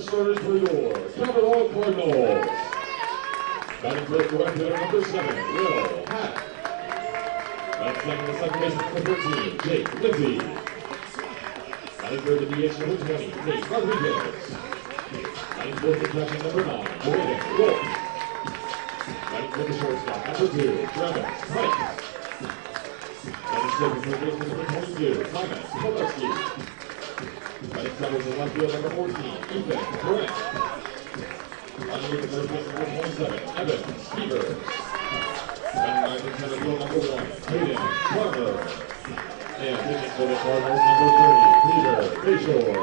the starters for your Cardinals. Batting first, right fielder number 7, Will Hack. Batting second, the second baseman number 13, Jake Lindsay. Batting third, the DH number 20, Nate Rodriguez. Batting fourth, the catcher number 9, Brandon Wolf. Batting fifth, the shortstop number 2, Travis Pike. Batting sixth, the baseman number 22, Thomas Kovalevsky. Batting seventh, the left field number 14, Ethan Brent. Underneath the first baseman number 27, Evan Stevers. Batting ninth and center field number 1, Hayden Carver. And pitching for the Cardinals number 30, Peter Bashore.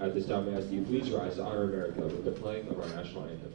At this time, we ask you please rise to honor America with the playing of our national anthem.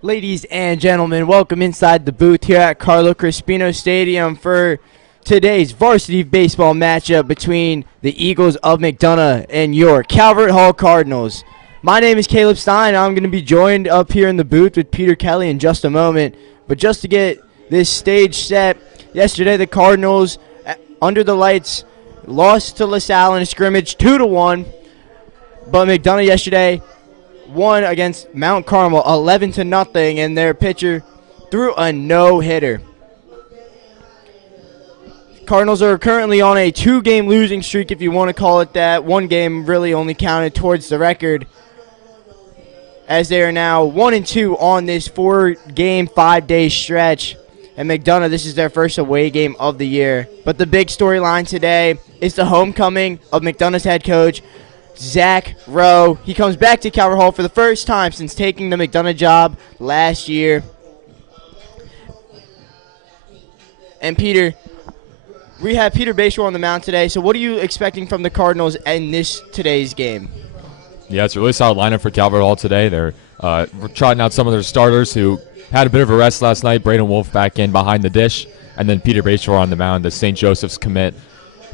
Ladies and gentlemen, welcome inside the booth here at Carlo Crispino Stadium for today's varsity baseball matchup between the Eagles of McDonough and your Calvert Hall Cardinals. My name is Caleb Stein. I'm going to be joined up here in the booth with Peter Kelly in just a moment. But just to get this stage set, yesterday the Cardinals, under the lights, lost to LaSalle in a scrimmage 2-1. But McDonough yesterday won against Mount Carmel 11-0, and their pitcher threw a no-hitter. Cardinals are currently on a 2-game losing streak, if you want to call it that. One game really only counted towards the record, as they are now 1-2 on this 4-game, 5-day stretch. And McDonough, this is their first away game of the year. But the big storyline today is the homecoming of McDonough's head coach, Zach Rowe. He comes back to Calvert Hall for the first time since taking the McDonough job last year. And Peter, we have Peter Bashore on the mound today. So what are you expecting from the Cardinals in today's game? Yeah, it's a really solid lineup for Calvert Hall today. They're trotting out some of their starters who had a bit of a rest last night. Braden Wolf back in behind the dish, and then Peter Bashore on the mound, the St. Joseph's commit.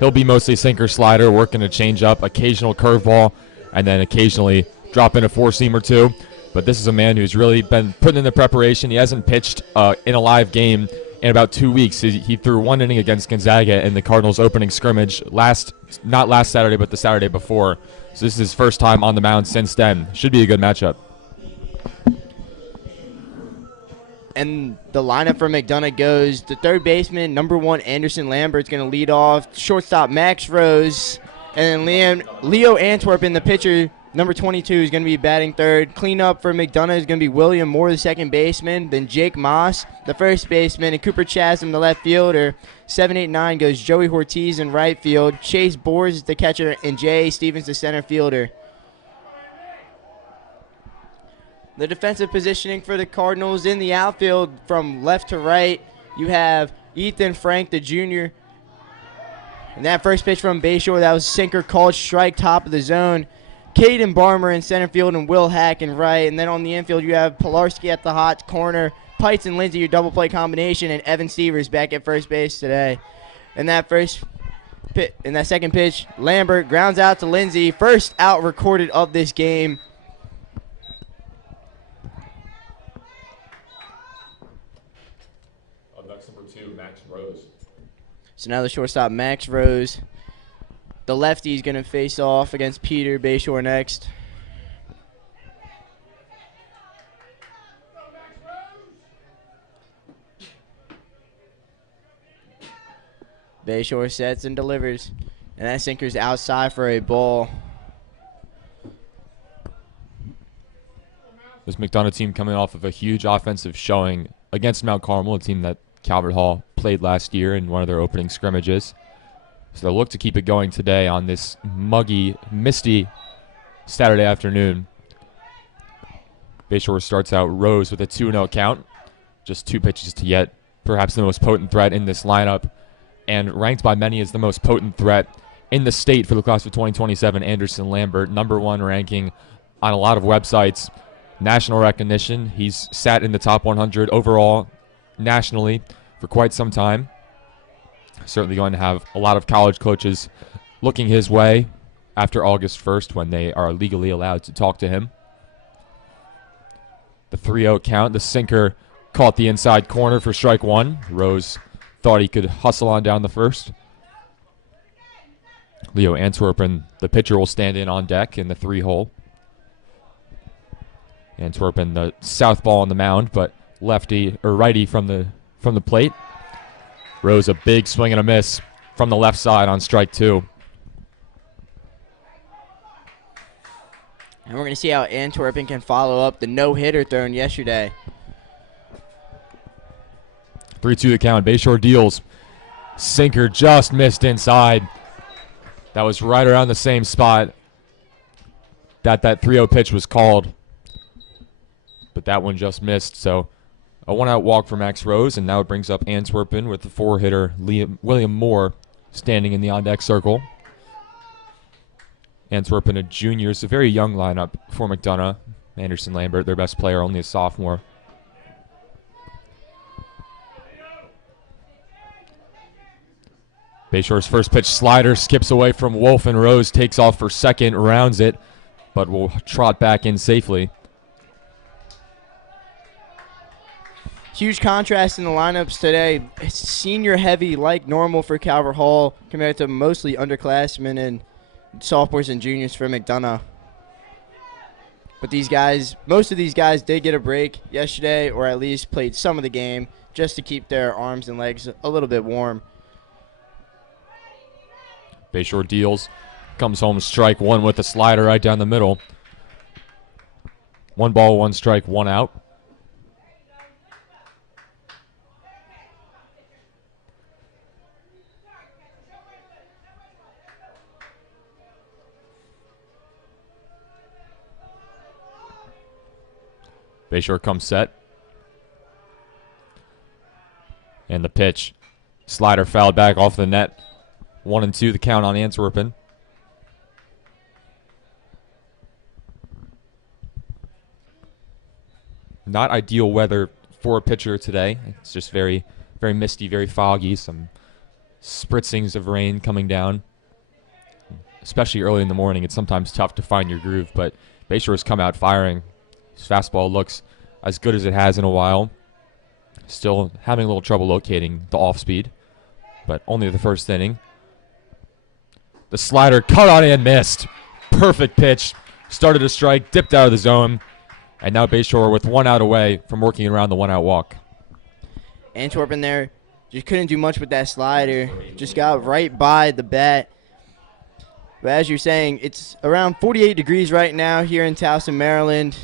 He'll be mostly sinker slider, working a change-up, occasional curveball, and then occasionally drop in a four-seam or two. But this is a man who's really been putting in the preparation. He hasn't pitched in a live game in about 2 weeks. He threw one inning against Gonzaga in the Cardinals' opening scrimmage not last Saturday, but the Saturday before. So this is his first time on the mound since then. Should be a good matchup. And the lineup for McDonough goes: the third baseman, number 1, Anderson Lambert's going to lead off. Shortstop, Max Rose. And then Leo Antwerp, the pitcher, number 22, is going to be batting third. Cleanup for McDonough is going to be William Moore, the second baseman. Then Jake Moss, the first baseman. And Cooper Chasm, the left fielder. 7, 8, 9 goes Joey Ortiz in right field. Chase Boers is the catcher. And Jay Stevens, the center fielder. The defensive positioning for the Cardinals in the outfield from left to right, you have Ethan Frank, the junior. And that first pitch from Bashore, that was sinker called strike, top of the zone. Caden Barmer in center field and Will Hack in right. And then on the infield, you have Pilarski at the hot corner, Pites and Lindsay, your double play combination, and Evan Stevers back at first base today. And that first second pitch, Lambert grounds out to Lindsay. First out recorded of this game. Up next, number 2, Max Rose. So now the shortstop, Max Rose. The lefty is going to face off against Peter Bashore next. Bashore sets and delivers. And that sinker's outside for a ball. This McDonough team coming off of a huge offensive showing against Mount Carmel, a team that Calvert Hall played last year in one of their opening scrimmages. So they'll look to keep it going today on this muggy, misty Saturday afternoon. Bashore starts out Rose with a 2-0 count. Just 2 pitches to yet. Perhaps the most potent threat in this lineup. And ranked by many as the most potent threat in the state for the class of 2027, Anderson Lambert. #1 ranking on a lot of websites. National recognition. He's sat in the top 100 overall nationally for quite some time. Certainly going to have a lot of college coaches looking his way after August 1st when they are legally allowed to talk to him. The 3-0 count. The sinker caught the inside corner for strike 1. Rose thought he could hustle on down the first. Leo Antwerpen, the pitcher, will stand in on deck in the 3-hole. Antwerpen, the southpaw on the mound, but lefty or righty from the plate. Rose, a big swing and a miss from the left side on strike 2. And we're going to see how Antwerpen can follow up the no-hitter thrown yesterday. 3-2 the count. Bashore deals. Sinker just missed inside. That was right around the same spot that 3-0 pitch was called. But that one just missed. So a 1-out walk for Max Rose, and now it brings up Antwerpen with the 4-hitter William Moore standing in the on-deck circle. Antwerpen, a junior. It's a very young lineup for McDonough. Anderson Lambert, their best player, only a sophomore. Bashore's first pitch slider skips away from Wolf, and Rose takes off for second, rounds it, but will trot back in safely. Huge contrast in the lineups today. It's senior heavy like normal for Calvert Hall compared to mostly underclassmen and sophomores and juniors for McDonough. But these guys, most of these guys did get a break yesterday, or at least played some of the game just to keep their arms and legs a little bit warm. Bashore deals, comes home strike 1 with a slider right down the middle. 1 ball, 1 strike, 1 out. Bashore comes set. And the pitch. Slider fouled back off the net. 1-2 the count on Antwerpen. Not ideal weather for a pitcher today. It's just very, very misty, very foggy. Some spritzings of rain coming down. Especially early in the morning. It's sometimes tough to find your groove, but Bashore's come out firing. His fastball looks as good as it has in a while. Still having a little trouble locating the off speed, but only the first inning. The slider cut on and missed. Perfect pitch. Started to strike, dipped out of the zone, and now Bashore with 1 out away from working around the 1-out walk. Antwerpen there just couldn't do much with that slider. Just got right by the bat. But as you're saying, it's around 48 degrees right now here in Towson, Maryland.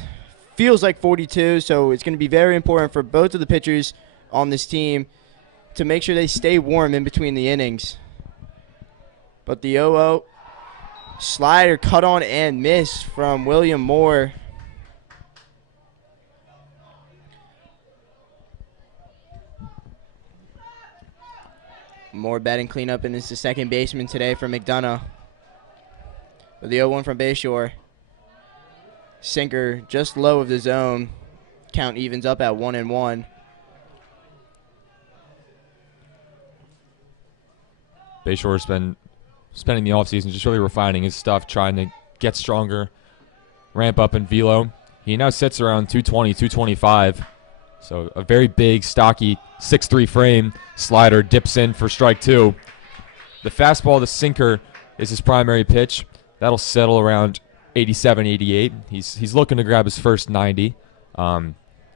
Feels like 42, so it's going to be very important for both of the pitchers on this team to make sure they stay warm in between the innings. But the 0-0 slider cut on and miss from William Moore. Moore batting cleanup, and is the second baseman today for McDonough. But the 0-1 from Bashore. Sinker just low of the zone. Count evens up at 1-1. Bashore's been spending the offseason just really refining his stuff, trying to get stronger, ramp up in velo. He now sits around 220, 225. So a very big, stocky 6'3 frame. Slider dips in for strike two. The fastball, the sinker, is his primary pitch. That'll settle around 87, 88. He's looking to grab his first 90.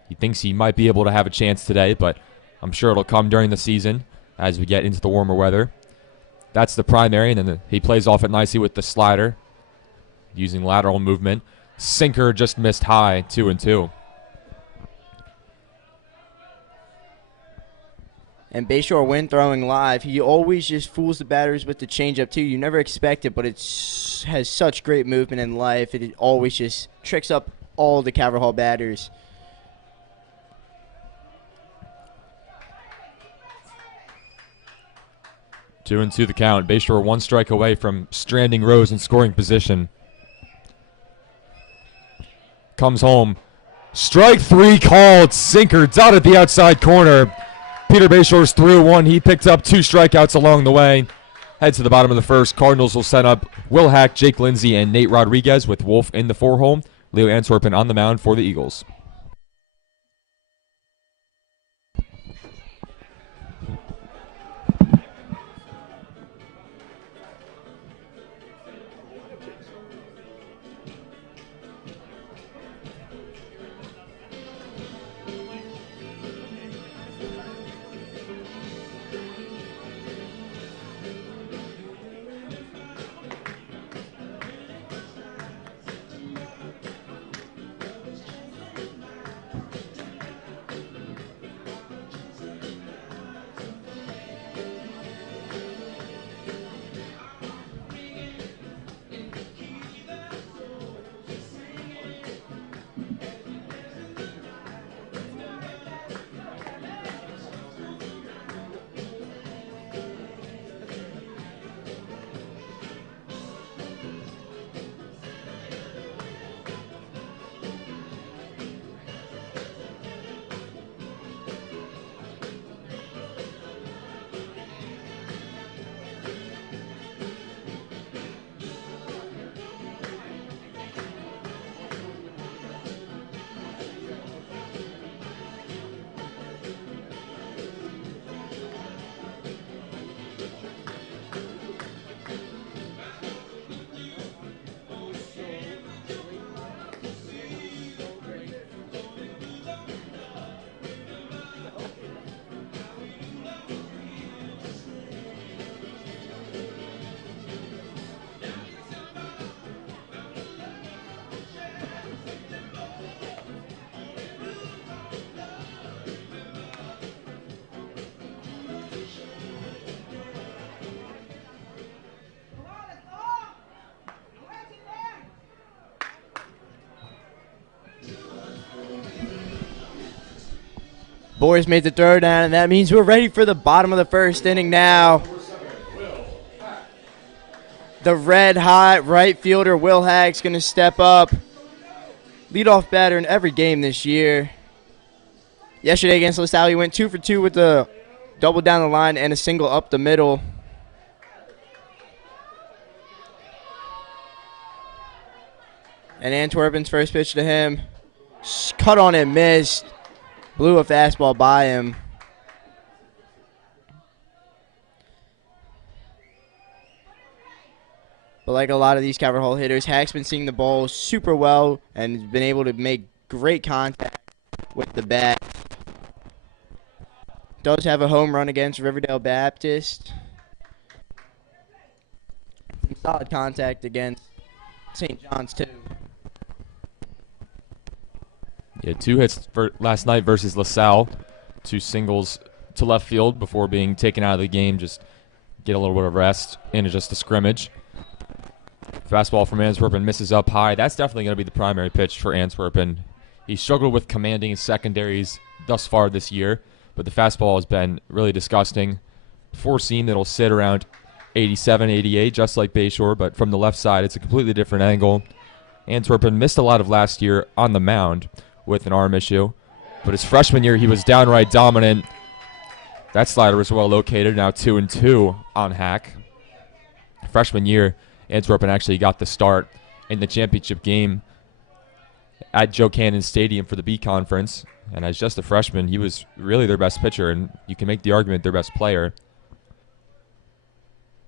He thinks he might be able to have a chance today, but I'm sure it'll come during the season as we get into the warmer weather. That's the primary, and then he plays off it nicely with the slider, using lateral movement. Sinker just missed high, 2-2. And Bashore, when throwing live, he always just fools the batters with the changeup too. You never expect it, but it has such great movement in life. It always just tricks up all the Calvert Hall batters. Two and two the count. Bashore one strike away from stranding Rose in scoring position. Comes home. Strike three called. Sinker dotted the outside corner. Peter Bashore's through one. He picked up 2 strikeouts along the way. Head to the bottom of the first. Cardinals will set up Will Hack, Jake Lindsay, and Nate Rodriguez with Wolf in the 4-hole. Leo Antwerpen on the mound for the Eagles. Boys made the throw down, and that means we're ready for the bottom of the first inning now. The red-hot right fielder, Will Hack's going to step up. Leadoff batter in every game this year. Yesterday against LaSalle, he went 2 for 2 with a double down the line and a single up the middle. And Antwerpen's first pitch to him. Cut on and missed. Blew a fastball by him. But like a lot of these Calvert Hall hitters, Hack's been seeing the ball super well and has been able to make great contact with the bat. Does have a home run against Riverdale Baptist. Some solid contact against St. John's too. Yeah, 2 hits for last night versus LaSalle. 2 singles to left field before being taken out of the game. Just get a little bit of rest in just a scrimmage. Fastball from Antwerpen misses up high. That's definitely going to be the primary pitch for Antwerpen. He struggled with commanding his secondaries thus far this year, but the fastball has been really disgusting. 4-seam that'll sit around 87, 88, just like Bashore, but from the left side, it's a completely different angle. Antwerpen missed a lot of last year on the mound with an arm issue, but his freshman year, he was downright dominant. That slider was well located, now 2-2 on Hack. freshman year, Antwerpen actually got the start in the championship game at Joe Cannon Stadium for the B Conference. And as just a freshman, he was really their best pitcher, and you can make the argument their best player.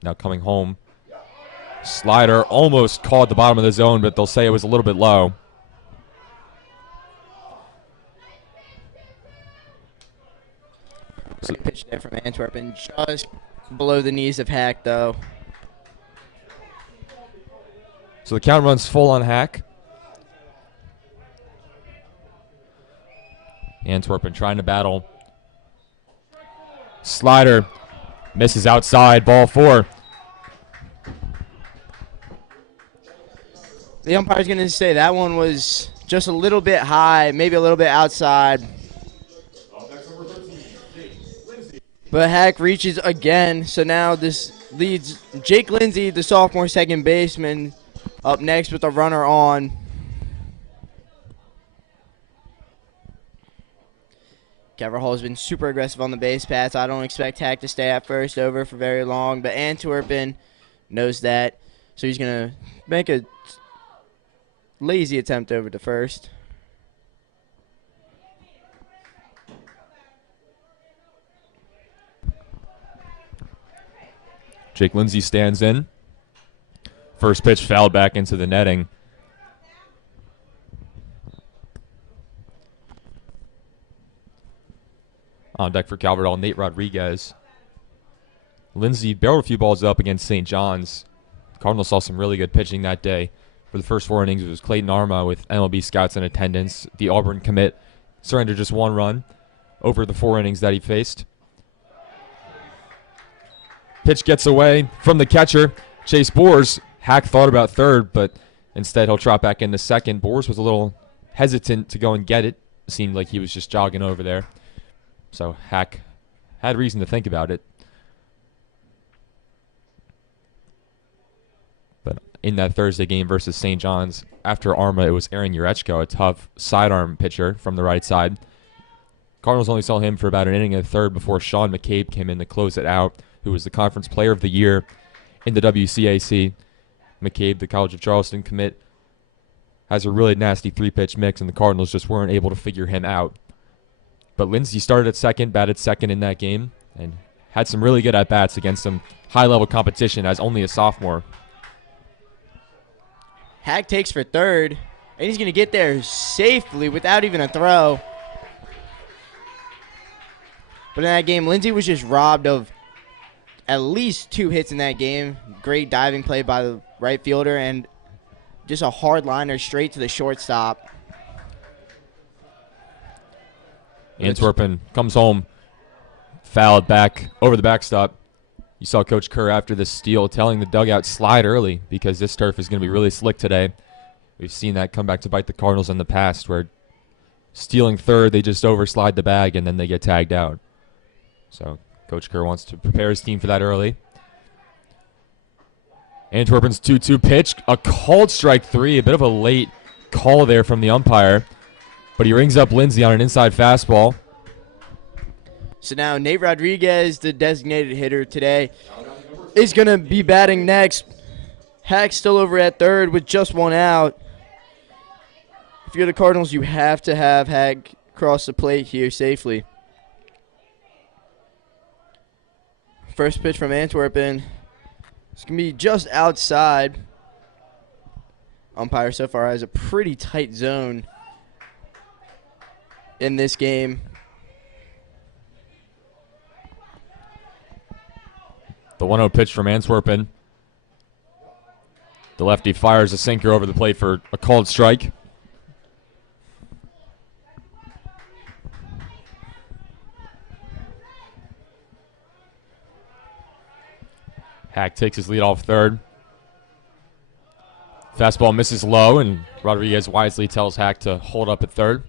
Now coming home, slider almost caught the bottom of the zone, but they'll say it was a little bit low. Great pitch there from Antwerpen, just below the knees of Hack, though. So the count runs full on Hack. Antwerpen trying to battle. Slider misses outside, ball 4. The umpire's going to say that one was just a little bit high, maybe a little bit outside. But Hack reaches again, so now this leads Jake Lindsay, the sophomore second baseman, up next with a runner on. Kevin Hall has been super aggressive on the base paths. I don't expect Hack to stay at first over for very long, but Antwerpen knows that, so he's going to make a lazy attempt over to first. Jake Lindsay stands in. First pitch fouled back into the netting. On deck for Calvert, Nate Rodriguez. Lindsay barreled a few balls up against St. John's. Cardinals saw some really good pitching that day. For the first 4 innings, it was Clayton Arma with MLB scouts in attendance. The Auburn commit surrendered just 1 run over the 4 innings that he faced. Pitch gets away from the catcher, Chase Boers. Hack thought about third, but instead he'll drop back into second. Boers was a little hesitant to go and get it. Seemed like he was just jogging over there. So Hack had reason to think about it. But in that Thursday game versus St. John's, after Arma, it was Aaron Urechko, a tough sidearm pitcher from the right side. Cardinals only saw him for about an inning and a third before Sean McCabe came in to close it out, who was the Conference Player of the Year in the WCAC. McCabe, the College of Charleston commit, has a really nasty 3-pitch mix, and the Cardinals just weren't able to figure him out. But Lindsay started at second, batted second in that game, and had some really good at-bats against some high-level competition as only a sophomore. Hack takes for third, and he's going to get there safely without even a throw. But in that game, Lindsay was just robbed of at least 2 hits in that game. Great diving play by the right fielder, and just a hard liner straight to the shortstop. Antwerpen comes home, fouled back over the backstop. You saw Coach Kerr after the steal telling the dugout slide early because this turf is going to be really slick today. We've seen that come back to bite the Cardinals in the past where stealing third, they just overslide the bag and then they get tagged out. So Coach Kerr wants to prepare his team for that early. Antwerpen's 2-2 pitch, a called strike 3, a bit of a late call there from the umpire. But he rings up Lindsay on an inside fastball. So now Nate Rodriguez, the designated hitter today, is going to be batting next. Hack still over at third with just 1 out. If you're the Cardinals, you have to have Hack cross the plate here safely. First pitch from Antwerpen. It's going to be just outside. Umpire so far has a pretty tight zone in this game. The 1-0 pitch from Antwerpen. The lefty fires a sinker over the plate for a called strike. Hack takes his lead off third. Fastball misses low, and Rodriguez wisely tells Hack to hold up at third.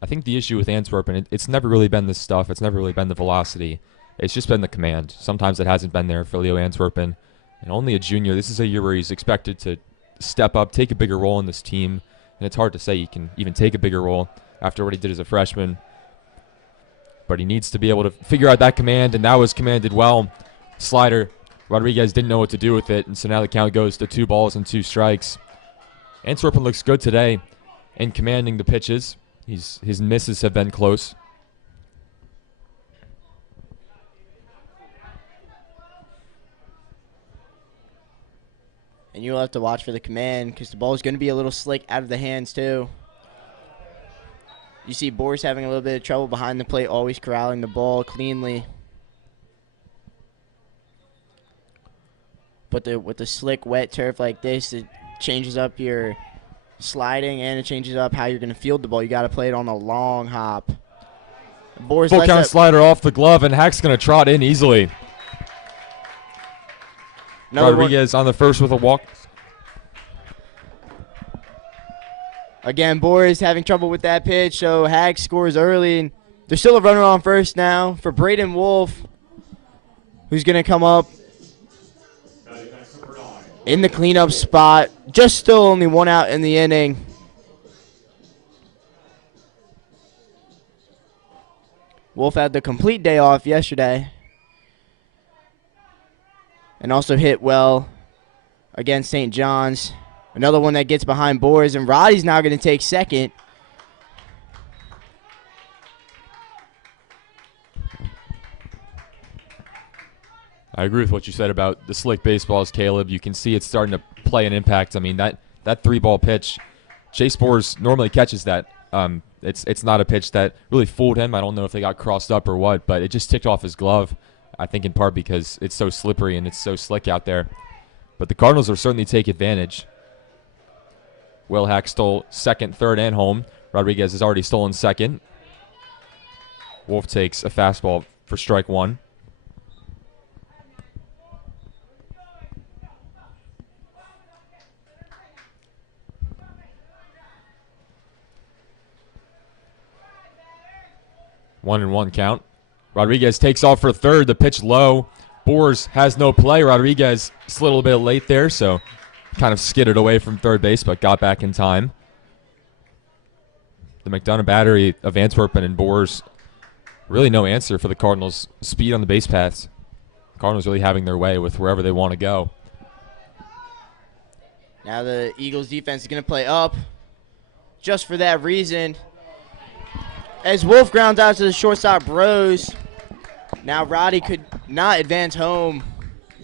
I think the issue with Antwerpen, it's never really been the stuff. It's never really been the velocity. It's just been the command. Sometimes it hasn't been there for Leo Antwerpen. And only a junior. This is a year where he's expected to step up, take a bigger role in this team. And it's hard to say he can even take a bigger role after what he did as a freshman. but he needs to be able to figure out that command, and that was commanded well. Slider, Rodriguez didn't know what to do with it, and so now the count goes to 2 balls and 2 strikes. Antwerpen looks good today in commanding the pitches. His misses have been close. And you'll have to watch for the command because the ball is going to be a little slick out of the hands too. You see Boris having a little bit of trouble behind the plate, always corralling the ball cleanly. But with the slick, wet turf like this, it changes up your sliding and it changes up how you're going to field the ball. You got to play it on a long hop. Boris Full count slider off the glove, and Hack's going to trot in easily. Rodriguez on the first with a walk. Again, Boris having trouble with that pitch, so Hack scores early. There's still a runner on first now for Braden Wolf, who's going to come up in the cleanup spot. Just still only 1 out in the inning. Wolf had the complete day off yesterday and also hit well against St. John's. Another one that gets behind Boris, and Roddy's now going to take second. I agree with what you said about the slick baseballs, Caleb. You can see it's starting to play an impact. I mean, that 3-ball pitch, Chase Boers normally catches that. It's not a pitch that really fooled him. I don't know if they got crossed up or what, but it just ticked off his glove, I think in part because it's so slippery and it's so slick out there. But the Cardinals will certainly take advantage. Will Hack stole second, third, and home. Rodriguez has already stolen second. Wolf takes a fastball for strike 1. One and one count. Rodriguez takes off for third. The pitch low. Boers has no play. Rodriguez slid a little bit late there, so kind of skidded away from third base, but got back in time. The McDonough battery of Antwerpen and Boers, really no answer for the Cardinals' speed on the base paths. Cardinals really having their way with wherever they want to go. Now the Eagles defense is going to play up just for that reason. As Wolf grounds out to the shortstop Bros. Now Roddy could not advance home.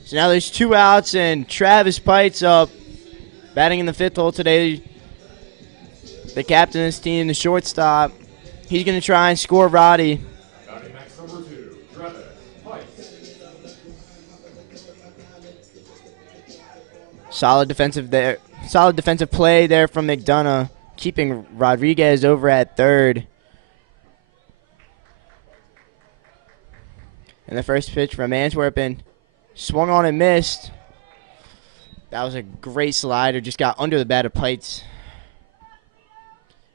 So now there's 2 outs, and Travis Pites up, batting in the 5th hole today. The captain of this team, the shortstop. He's going to try and score Roddy. Solid defensive play there from McDonough, keeping Rodriguez over at third. And the first pitch from Antwerpen swung on and missed. That was a great slider, just got under the bat of Pites.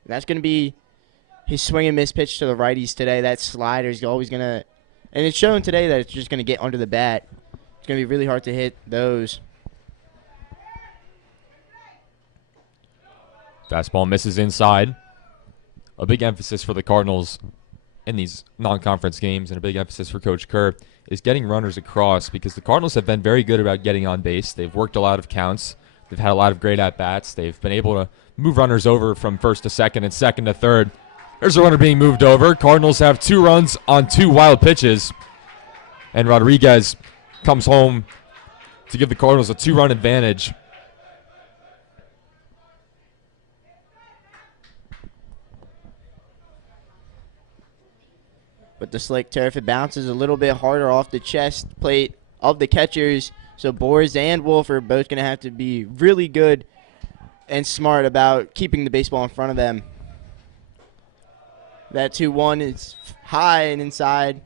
And that's going to be his swing and miss pitch to the righties today. That slider is always going to, and it's shown today that it's just going to get under the bat. It's going to be really hard to hit those. Fastball misses inside. A big emphasis for the Cardinals in these non-conference games, and a big emphasis for Coach Kerr, is getting runners across, because the Cardinals have been very good about getting on base. They've worked a lot of counts. They've had a lot of great at-bats. They've been able to move runners over from first to second and second to third. There's a runner being moved over. Cardinals have 2 runs on 2 wild pitches, and Rodriguez comes home to give the Cardinals a 2-run advantage. But the slick turf, it bounces a little bit harder off the chest plate of the catchers. So Boers and Wolf are both going to have to be really good and smart about keeping the baseball in front of them. That 2-1 is high and inside.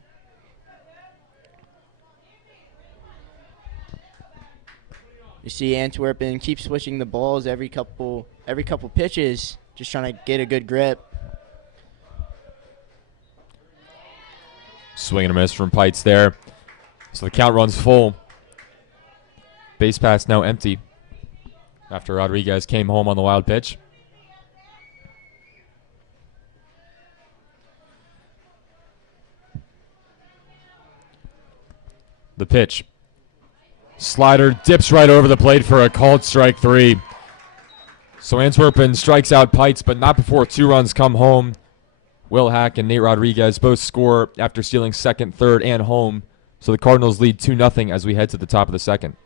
You see Antwerpen keep switching the balls every couple pitches, just trying to get a good grip. Swing and a miss from Pites there. So the count runs full. Base paths now empty after Rodriguez came home on the wild pitch. The pitch. Slider dips right over the plate for a called strike 3. So Antwerpen strikes out Pites, but not before 2 runs come home. Will Hack and Nate Rodriguez both score after stealing second, third, and home. So the Cardinals lead 2-0 as we head to the top of the second.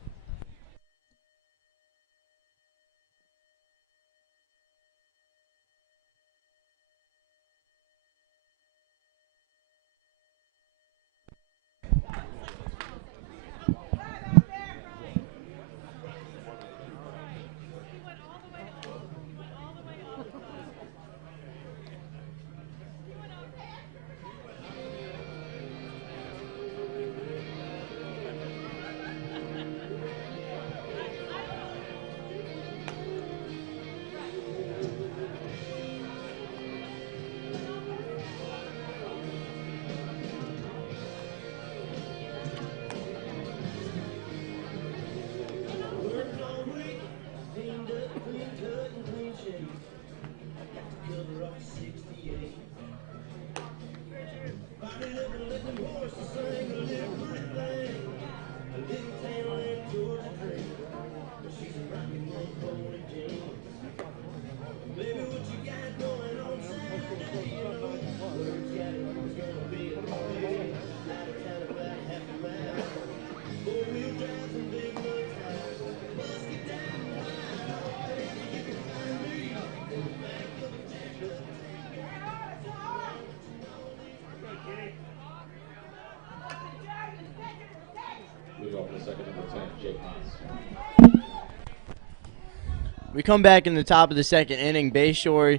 We come back in the top of the second inning. Bashore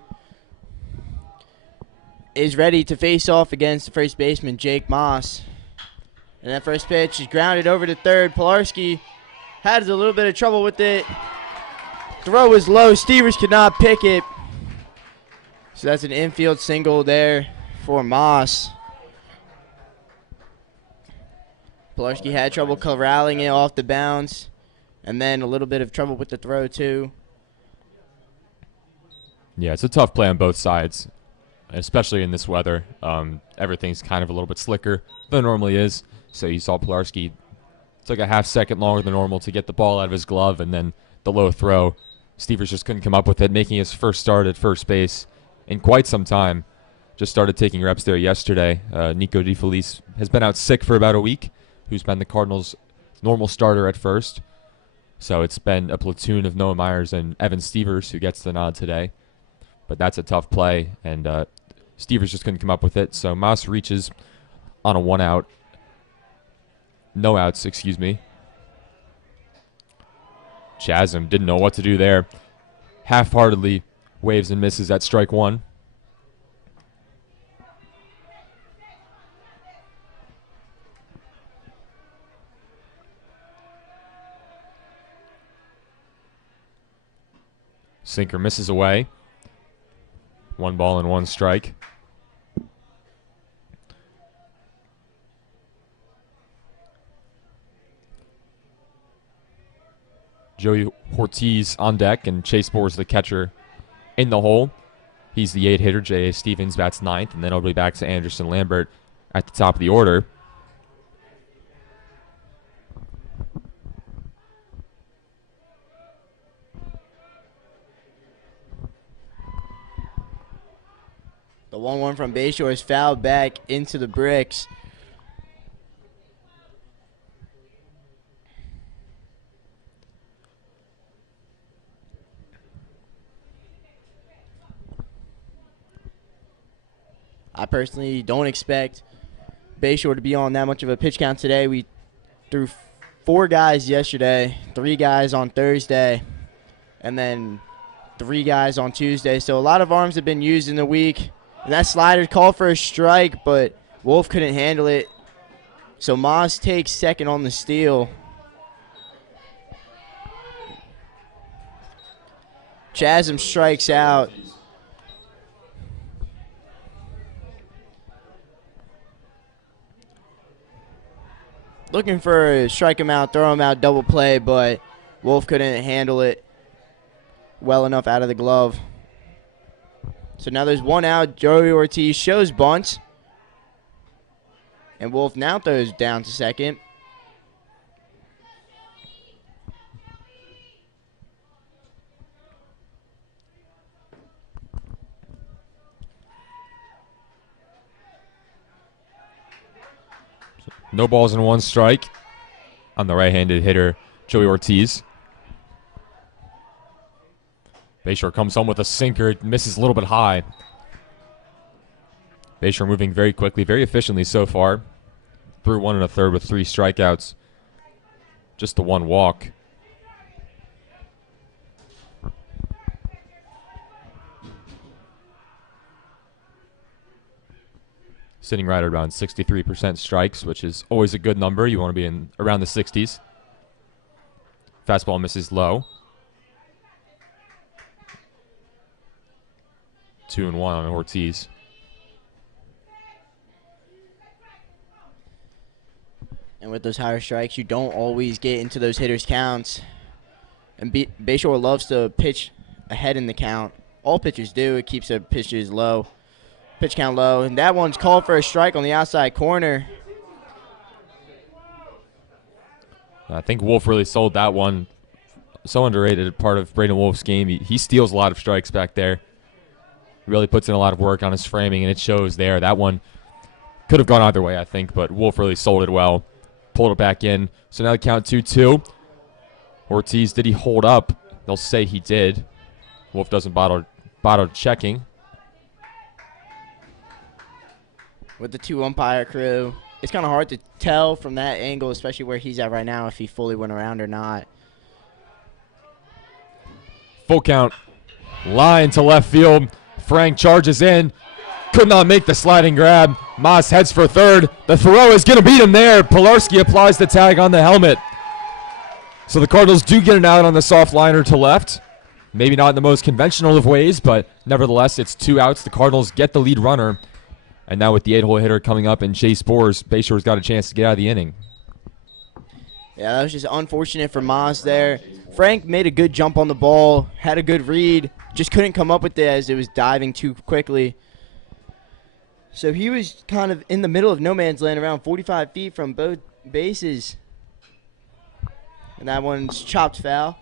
is ready to face off against first baseman Jake Moss. And that first pitch is grounded over to third. Pilarski has a little bit of trouble with it. Throw was low. Stevers could not pick it. So that's an infield single there for Moss. Pilarski had trouble corralling it off the bounce. And then a little bit of trouble with the throw, too. Yeah, it's a tough play on both sides, especially in this weather. Everything's kind of a little bit slicker than it normally is. So you saw Pilarski took a half second longer than normal to get the ball out of his glove, and then the low throw. Stevers just couldn't come up with it, making his first start at first base in quite some time. Just started taking reps there yesterday. Nico DeFelice has been out sick for about a week, who's been the Cardinals' normal starter at first. So it's been a platoon of Noah Myers and Evan Stevers who gets the nod today. But that's a tough play, and Stevers just couldn't come up with it. So Moss reaches on a no outs, excuse me. Chasm didn't know what to do there. Half-heartedly waves and misses at strike 1. Sinker misses away. 1 ball and 1 strike. Joey Ortiz on deck, and Chase Boer's the catcher in the hole. He's the 8 hitter. J.A. Stevens bats 9th, and then it'll be back to Anderson Lambert at the top of the order. The 1-1 from Bashore is fouled back into the bricks. I personally don't expect Bashore to be on that much of a pitch count today. We threw 4 guys yesterday, 3 guys on Thursday, and then 3 guys on Tuesday. So a lot of arms have been used in the week. And that slider called for a strike, but Wolf couldn't handle it. So Moss takes second on the steal. Chasm strikes out. Looking for a strike him out, throw him out, double play, but Wolf couldn't handle it well enough out of the glove. So now there's 1 out. Joey Ortiz shows bunt. And Wolf now throws down to second. No balls and 1 strike on the right-handed hitter, Joey Ortiz. Bashore comes home with a sinker, misses a little bit high. Bashore moving very quickly, very efficiently so far. Through 1 1/3 with 3 strikeouts. Just the 1 walk. Sitting right around 63% strikes, which is always a good number. You want to be in around the 60s. Fastball misses low. 2-1 on Ortiz. And with those higher strikes, you don't always get into those hitters' counts. And Bashore loves to pitch ahead in the count. All pitchers do. It keeps their pitches low. Pitch count low. And that one's called for a strike on the outside corner. I think Wolf really sold that one. So underrated part of Braden Wolf's game. He steals a lot of strikes back there. Really puts in a lot of work on his framing, and it shows there. That one could have gone either way, I think, but Wolf really sold it well. Pulled it back in. So now the count 2-2. Ortiz, did he hold up? They'll say he did. Wolf doesn't bother checking. With the 2 umpire crew, it's kind of hard to tell from that angle, especially where he's at right now, if he fully went around or not. Full count. Line to left field. Frank charges in. Could not make the sliding grab. Moss heads for third. The throw is going to beat him there. Pilarski applies the tag on the helmet. So the Cardinals do get an out on the soft liner to left. Maybe not in the most conventional of ways, but nevertheless, it's 2 outs. The Cardinals get the lead runner. And now with the 8-hole hitter coming up and Chase Boers, Bashore's got a chance to get out of the inning. Yeah, that was just unfortunate for Moss there. Frank made a good jump on the ball, had a good read, just couldn't come up with it as it was diving too quickly. So he was kind of in the middle of no man's land, around 45 feet from both bases. And that one's chopped foul.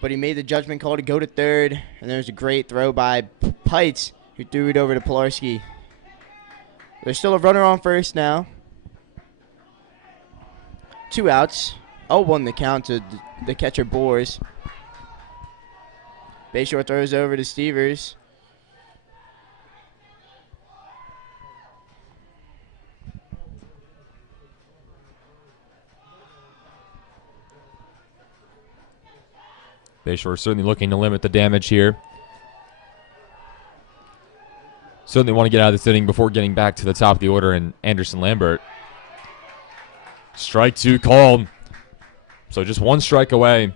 But he made the judgment call to go to third. And there's a great throw by Pites, who threw it over to Pilarski. There's still a runner on first now. 2 outs. 0-1 the count to the catcher Boers. Bashore throws over to Stevers. Bashore certainly looking to limit the damage here. Certainly want to get out of this inning before getting back to the top of the order and Anderson Lambert. Strike 2 called. So just 1 strike away.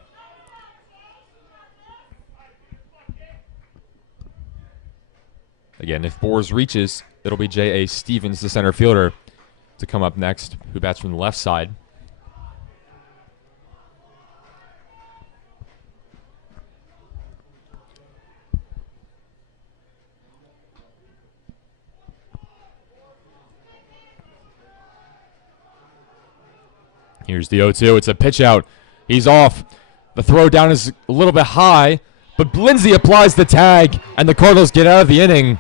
Again, if Boers reaches, it'll be J.A. Stevens, the center fielder, to come up next, who bats from the left side. Here's the 0-2. It's a pitch out. He's off. The throw down is a little bit high, but Lindsay applies the tag, and the Cardinals get out of the inning.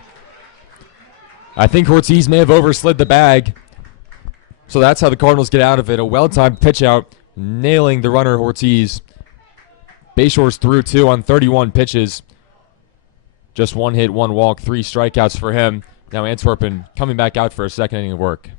I think Ortiz may have overslid the bag. So that's how the Cardinals get out of it. A well-timed pitch out, nailing the runner Ortiz. Bashore's through 2 on 31 pitches. Just 1 hit, 1 walk, 3 strikeouts for him. Now Antwerpen coming back out for a second inning of work.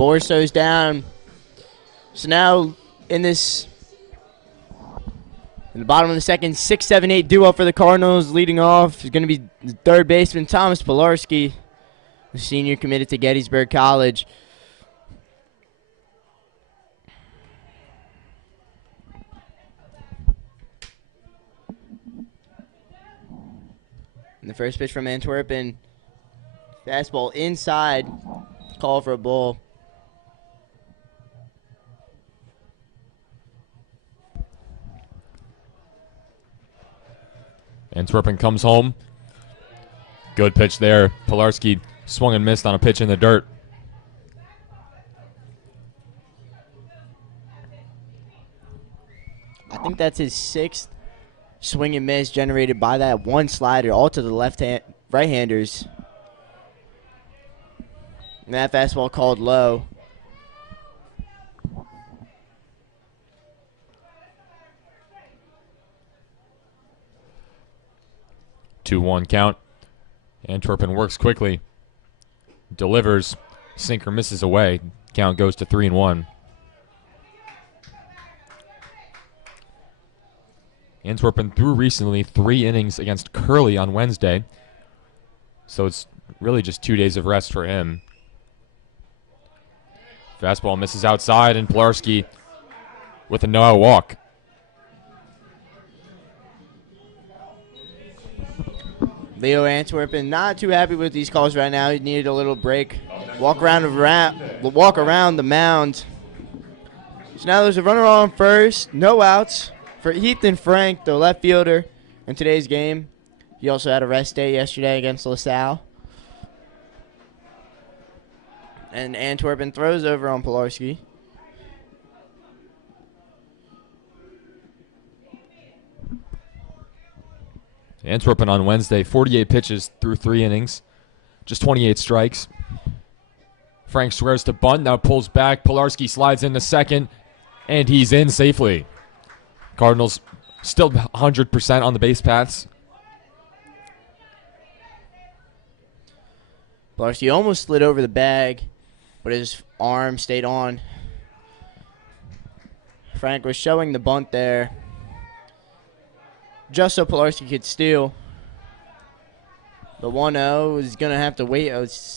Boris throws down. So now in the bottom of the second, 6-7-8 duo for the Cardinals. Leading off is going to be the third baseman Thomas Pilarski, the senior committed to Gettysburg College. And the first pitch from Antwerpen, fastball inside, call for a ball. Antwerpen comes home. Good pitch there. Pilarski swung and missed on a pitch in the dirt. I think that's his 6th swing and miss generated by that one slider, all to the right-handers. And that fastball called low. Two-one count. Antwerpen works quickly. Delivers. Sinker misses away. Count goes to 3-1. Antwerpen threw recently 3 innings against Curley on Wednesday. So it's really just 2 days of rest for him. Fastball misses outside, and Pilarski with a no-out walk. Leo Antwerpen not too happy with these calls right now. He needed a little break. Walk around the mound. So now there's a runner on first. No outs for Ethan Frank, the left fielder, in today's game. He also had a rest day yesterday against LaSalle. And Antwerpen throws over on Pilarski. Antwerpen on Wednesday, 48 pitches through 3 innings, just 28 strikes. Frank swears to bunt, now pulls back. Pilarski slides into second, and he's in safely. Cardinals still 100% on the base paths. Pilarski almost slid over the bag, but his arm stayed on. Frank was showing the bunt there, just so Pilarski could steal. The 1-0 is going to have to wait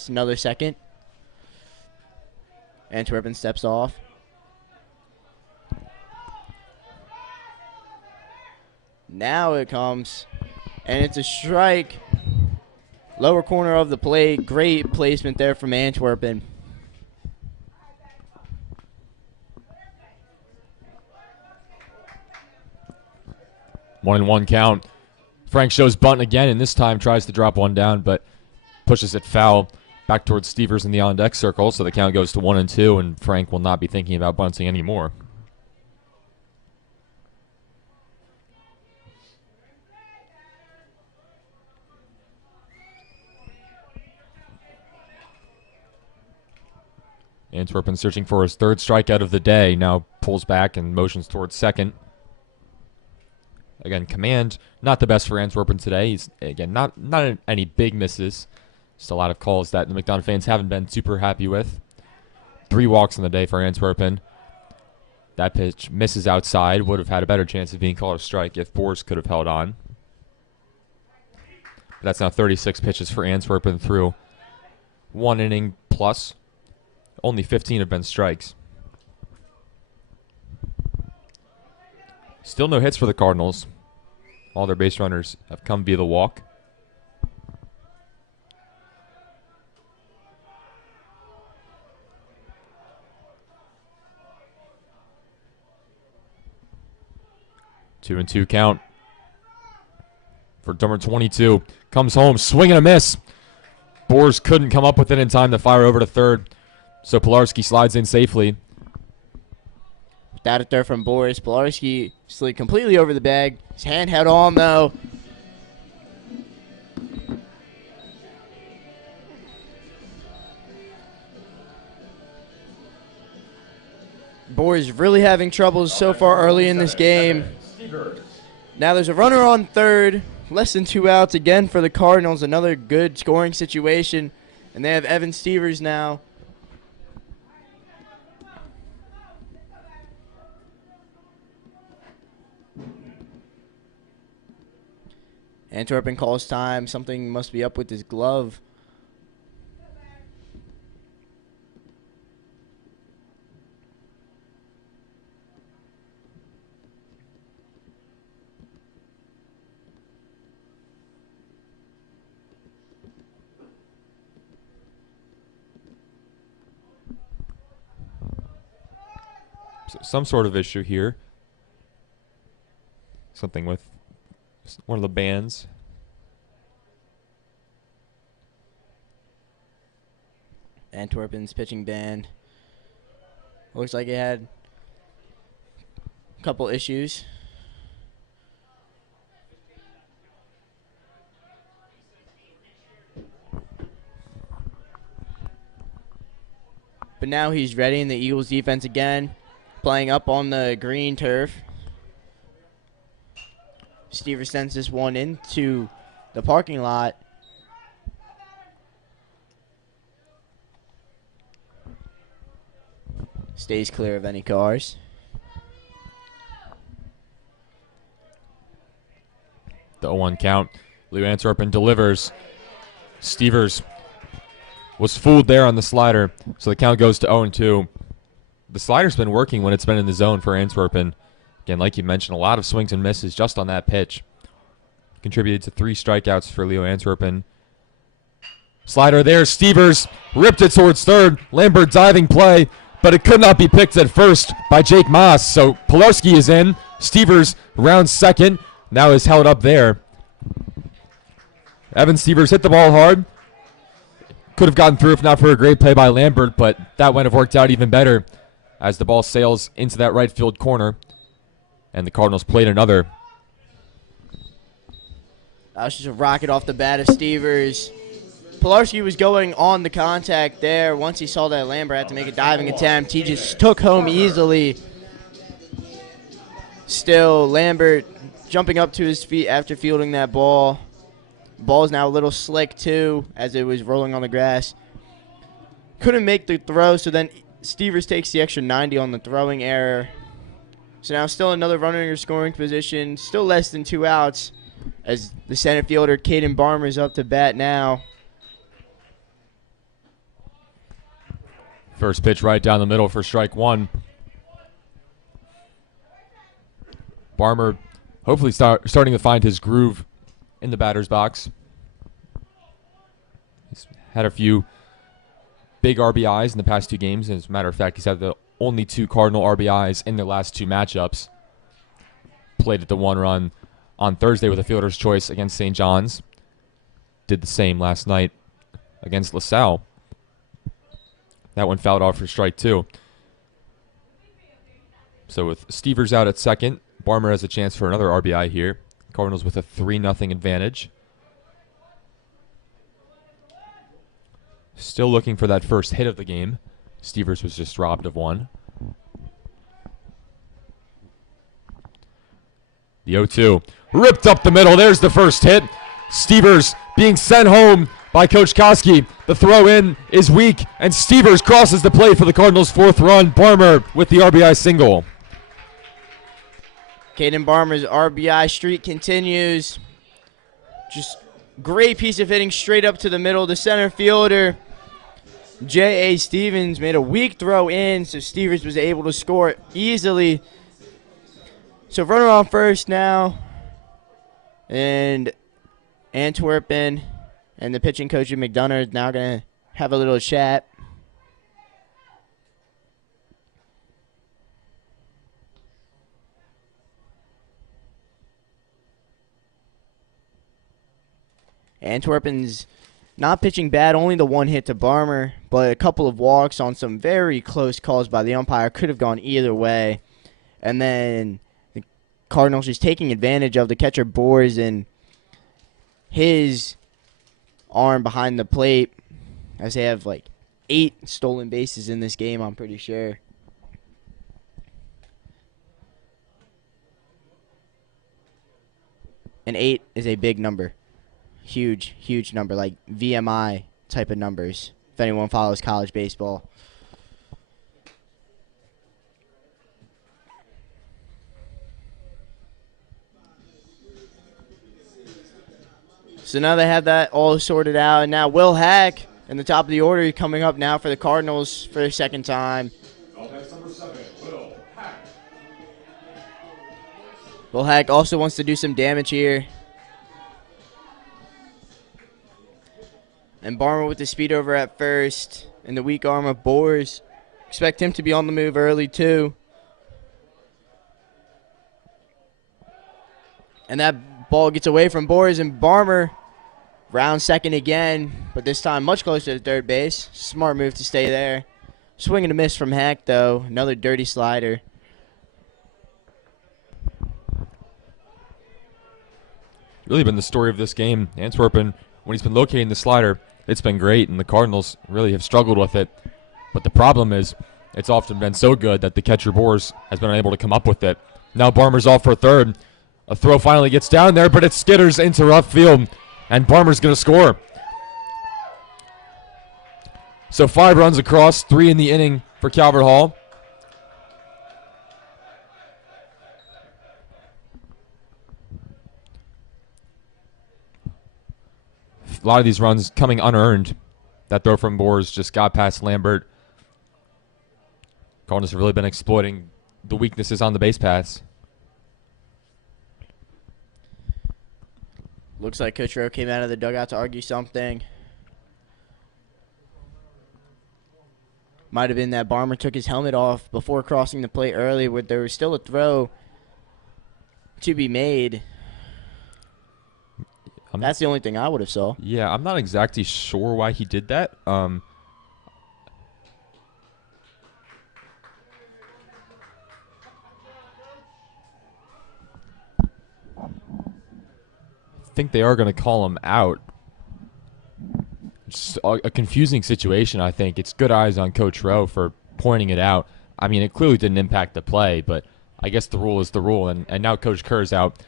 another second. Antwerpen steps off. Now it comes, and it's a strike. Lower corner of the plate. Great placement there from Antwerpen. One and one count. Frank shows bunt again, and this time tries to drop one down, but pushes it foul back towards Stevers in the on-deck circle, so the count goes to 1-2, and Frank will not be thinking about bunting anymore. Antwerpen searching for his 3rd strikeout of the day, now pulls back and motions towards second. Again, command, not the best for Antwerpen today. He's, again, not any big misses. Just a lot of calls that the McDonough fans haven't been super happy with. 3 walks in the day for Antwerpen. That pitch misses outside. Would have had a better chance of being called a strike if Boers could have held on. But that's now 36 pitches for Antwerpen through 1 inning plus. Only 15 have been strikes. Still no hits for the Cardinals. All their base runners have come via the walk. Two and two count for number 22. Comes home, swing and a miss. Boers couldn't come up with it in time to fire over to third. So Pilarski slides in safely. Without it there from Boris. Pilarski slid completely over the bag. His hand held on, though. Boris really having troubles so far early in this game. Now there's a runner on third. Less than 2 outs again for the Cardinals. Another good scoring situation. And they have Evan Stevers now. Antwerpen calls time. Something must be up with his glove. Some sort of issue here. Something with one of the bands. Antwerpen's pitching band. Looks like it had a couple issues. But now he's ready in the Eagles defense again, playing up on the green turf. Stever sends this one into the parking lot. Stays clear of any cars. The 0-1 count. Leo Antwerpen delivers. Stevers was fooled there on the slider, so the count goes to 0-2. The slider's been working when it's been in the zone for Antwerpen. Again, like you mentioned, a lot of swings and misses just on that pitch. Contributed to 3 strikeouts for Leo Antwerpen. Slider there. Stevers ripped it towards third. Lambert diving play, but it could not be picked at first by Jake Moss. So Pilarski is in. Stevers rounds second. Now is held up there. Evan Stevers hit the ball hard. Could have gotten through if not for a great play by Lambert, but that would have worked out even better as the ball sails into that right field corner. And the Cardinals played another. That was just a rocket off the bat of Stevers. Pilarski was going on the contact there. Once he saw that Lambert had to make a diving attempt, he just took home easily. Still, Lambert jumping up to his feet after fielding that ball. Ball is now a little slick, too, as it was rolling on the grass. Couldn't make the throw, so then Stevers takes the extra 90 on the throwing error. So now still another runner in scoring position. Still less than 2 outs as the center fielder, Caden Barmer, is up to bat now. First pitch right down the middle for strike 1. Barmer hopefully starting to find his groove in the batter's box. He's had a few big RBIs in the past 2 games. As a matter of fact, he's had the only 2 Cardinal RBIs in their last 2 matchups. Played at the 1-run on Thursday with a fielder's choice against St. John's. Did the same last night against LaSalle. That one fouled off for strike 2. So with Stevers out at second, Barmer has a chance for another RBI here. Cardinals with a 3-0 advantage. Still looking for that first hit of the game. Stevers was just robbed of one. The 0-2. Ripped up the middle. There's the first hit. Stevers being sent home by Coach Koski. The throw in is weak, and Stevers crosses the plate for the Cardinals' 4th run. Barmer with the RBI single. Caden Barmer's RBI streak continues. Just great piece of hitting straight up to the middle. The center fielder, J.A. Stevens, made a weak throw in, so Stevers was able to score easily. So runner on first now. And Antwerpen and the pitching coach of McDonough is now going to have a little chat. Antwerpen's not pitching bad, only the 1 hit to Barmer, but a couple of walks on some very close calls by the umpire. Could have gone either way. And then the Cardinals just taking advantage of the catcher Boers and his arm behind the plate, as they have like 8 stolen bases in this game, I'm pretty sure. And 8 is a big number. Huge, huge number, like VMI type of numbers, if anyone follows college baseball. So now they have that all sorted out. And now Will Hack in the top of the order coming up now for the Cardinals for the second time. Offense number 7, Will Hack. Will Hack also wants to do some damage here. And Barmer with the speed over at first. And the weak arm of Boers. Expect him to be on the move early too. And that ball gets away from Boers, and Barmer round second again, but this time much closer to third base. Smart move to stay there. Swing and a miss from Hack, though. Another dirty slider. Really been the story of this game. Antwerpen, when he's been locating the slider, it's been great, and the Cardinals really have struggled with it. But the problem is it's often been so good that the catcher Boers has been unable to come up with it. Now Barmer's off for third. A throw finally gets down there, but it skitters into rough field, and Barmer's going to score. So 5 runs across, 3 in the inning for Calvert Hall. A lot of these runs coming unearned. That throw from Boers just got past Lambert. Cardinals have really been exploiting the weaknesses on the base paths. Looks like Coach Rowe came out of the dugout to argue something. Might have been that Barmer took his helmet off before crossing the plate early, where there was still a throw to be made. That's the only thing I would have saw. Yeah, I'm not exactly sure why he did that. I think they are going to call him out. Just a confusing situation, I think. It's good eyes on Coach Rowe for pointing it out. I mean, it clearly didn't impact the play, but I guess the rule is the rule. And now Coach Kerr's out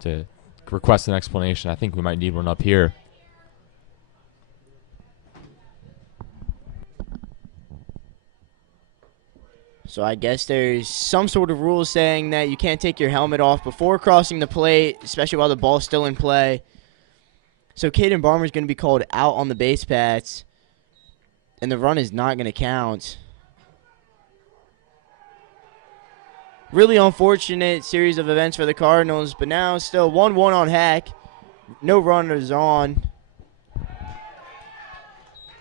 to request an explanation. I think we might need one up here. So I guess there's some sort of rule saying that you can't take your helmet off before crossing the plate, especially while the ball's still in play. So Caden Barmer's going to be called out on the base paths, and the run is not going to count. Really unfortunate series of events for the Cardinals, but now still 1-1 on Hack. No runners on.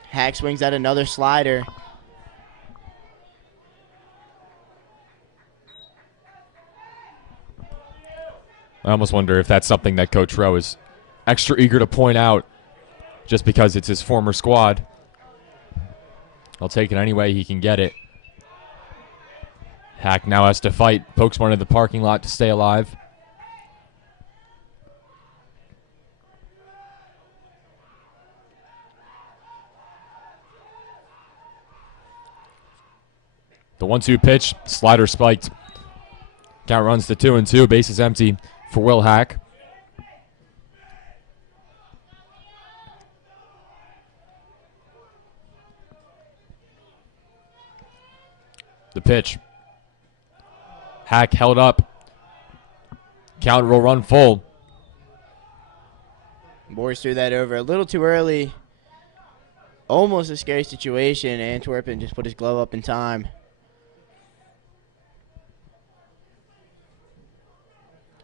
Hack swings at another slider. I almost wonder if that's something that Coach Rowe is extra eager to point out just because it's his former squad. He'll take it any way he can get it. Hack now has to fight, pokes one in the parking lot to stay alive. The 1-2 pitch, slider spiked. Count runs to 2-2, base is empty for Will Hack. The pitch. Hack held up. Count will run full. Boers threw that over a little too early. Almost a scary situation. Antwerpen just put his glove up in time.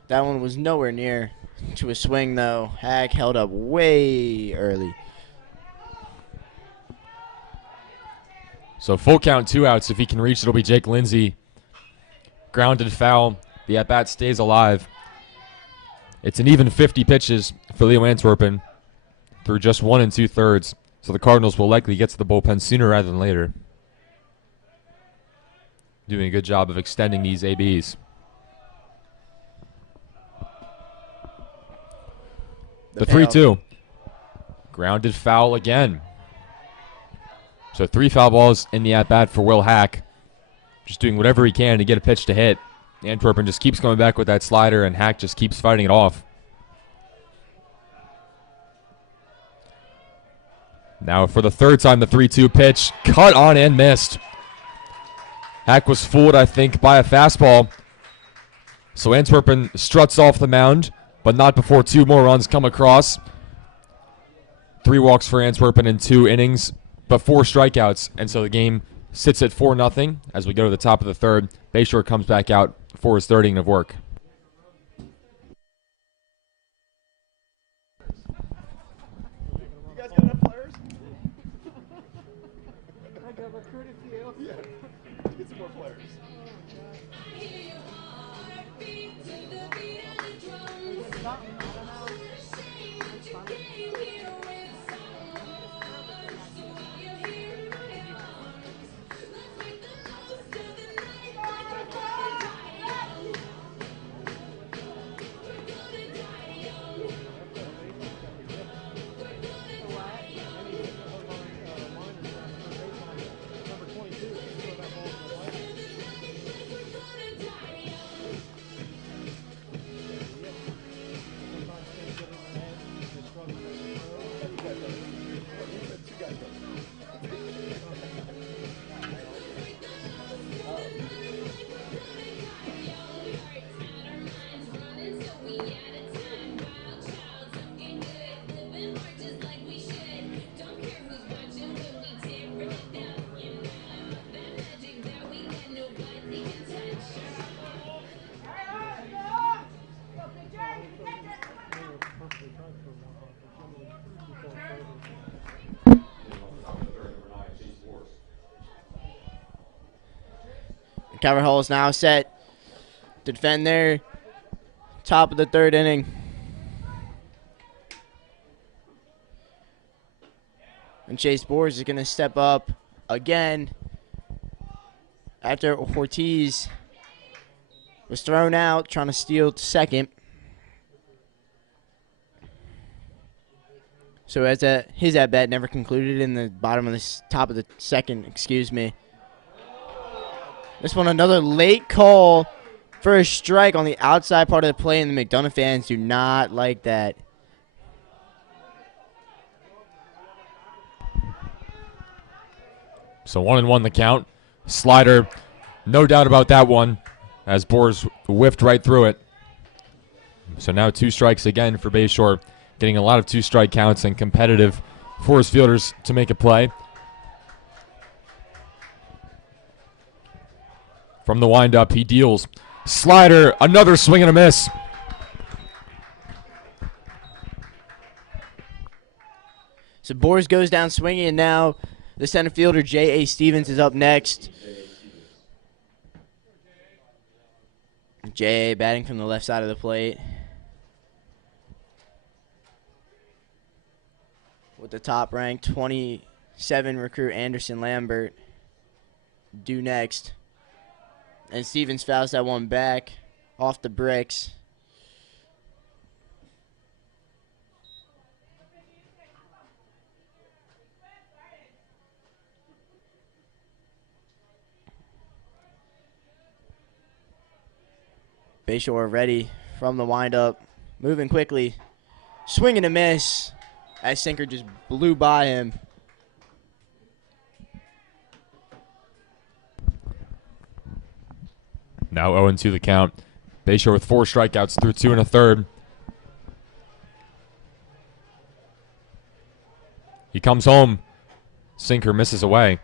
That one was nowhere near to a swing, though. Hack held up way early. So full count, 2 outs. If he can reach, it'll be Jake Lindsay. Grounded foul. The at-bat stays alive. It's an even 50 pitches for Leo Antwerpen through just 1 2/3. So the Cardinals will likely get to the bullpen sooner rather than later. Doing a good job of extending these ABs. The 3-2. Grounded foul again. So 3 foul balls in the at-bat for Will Hack. Just doing whatever he can to get a pitch to hit. Antwerpen just keeps coming back with that slider, and Hack just keeps fighting it off. Now for the third time, the 3-2 pitch. Cut on and missed. Hack was fooled, I think, by a fastball. So Antwerpen struts off the mound, but not before 2 more runs come across. 3 walks for Antwerpen in 2 innings, but 4 strikeouts, and so the game sits at 4-0 as we go to the top of the third. Bashore comes back out for his third inning of work. You guys got enough players? I got recruited for you. Yeah. Get some more players. Calvert Hall is now set to defend their top of the third inning. And Chase Boers is going to step up again after Ortiz was thrown out trying to steal to second. So as his at-bat never concluded in the bottom of the top of the second, excuse me. This one, another late call for a strike on the outside part of the play, and the McDonough fans do not like that. So 1-1 the count. Slider, no doubt about that one, as Boers whiffed right through it. So now 2 strikes again for Bashore, getting a lot of 2-strike counts and competitive for his fielders to make a play. From the windup, he deals. Slider, another swing and a miss. So Boers goes down swinging, and now the center fielder, J.A. Stevens, is up next. J.A. batting from the left side of the plate. With the top-ranked 27 recruit Anderson Lambert due next. And Stevens fouls that one back off the bricks. Bashore ready from the windup, moving quickly, swinging a miss. That sinker just blew by him. Now 0-2 the count. Bashore with 4 strikeouts through 2 1/3. He comes home. Sinker misses away.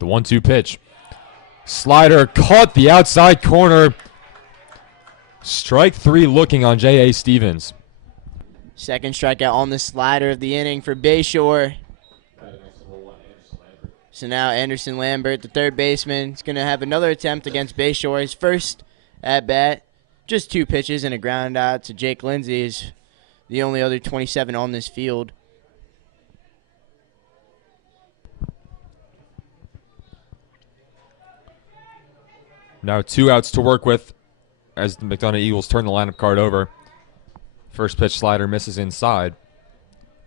The 1-2 pitch. Slider caught the outside corner. Strike 3 looking on J.A. Stevens. Second strikeout on the slider of the inning for Bashore. So now Anderson Lambert, the third baseman, is going to have another attempt against Bashore. His first at-bat, just 2 pitches and a ground out to Jake Lindsay, is the only other 27 on this field. Now 2 outs to work with as the McDonough Eagles turn the lineup card over. First pitch slider misses inside.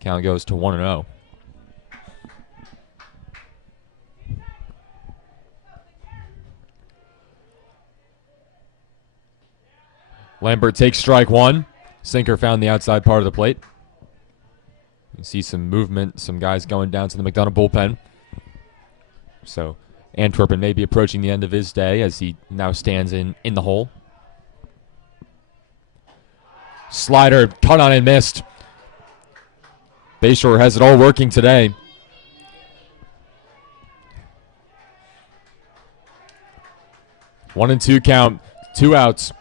Count goes to 1-0. Lambert takes strike 1. Sinker found the outside part of the plate. You can see some movement, some guys going down to the McDonough bullpen. So Antwerpen may be approaching the end of his day as he now stands in the hole. Slider cut on and missed. Bashore has it all working today. One and two count, 2 outs.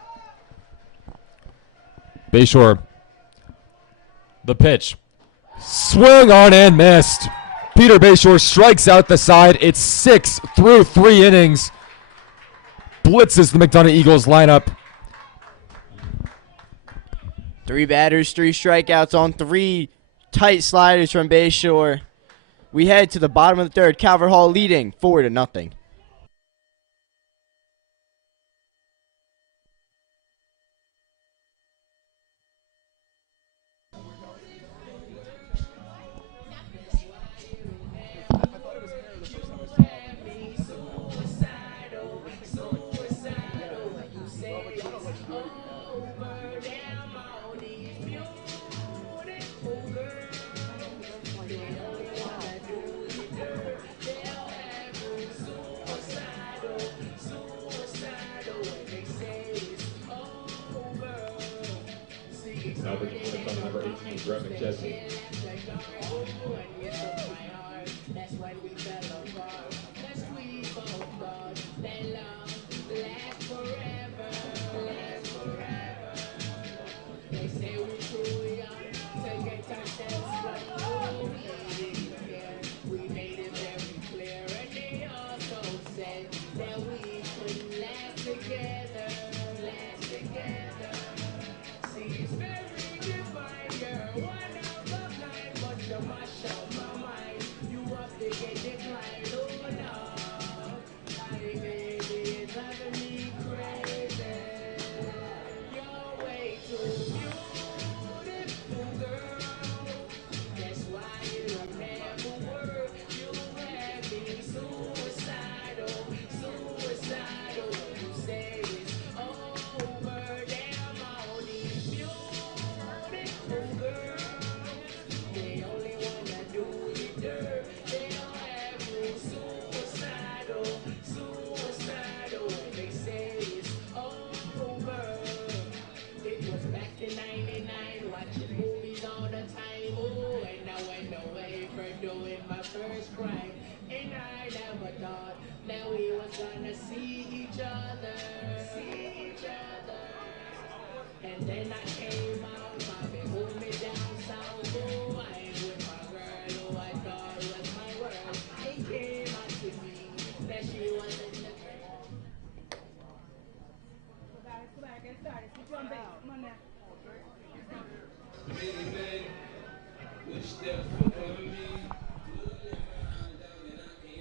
Bashore, the pitch. Swung on and missed. Peter Bashore strikes out the side. It's 6 through 3 innings. Blitzes the McDonough Eagles lineup. 3 batters, 3 strikeouts on 3 tight sliders from Bashore. We head to the bottom of the third. Calvert Hall leading 4-0. Now bringing in the number 18, Brett McChesney.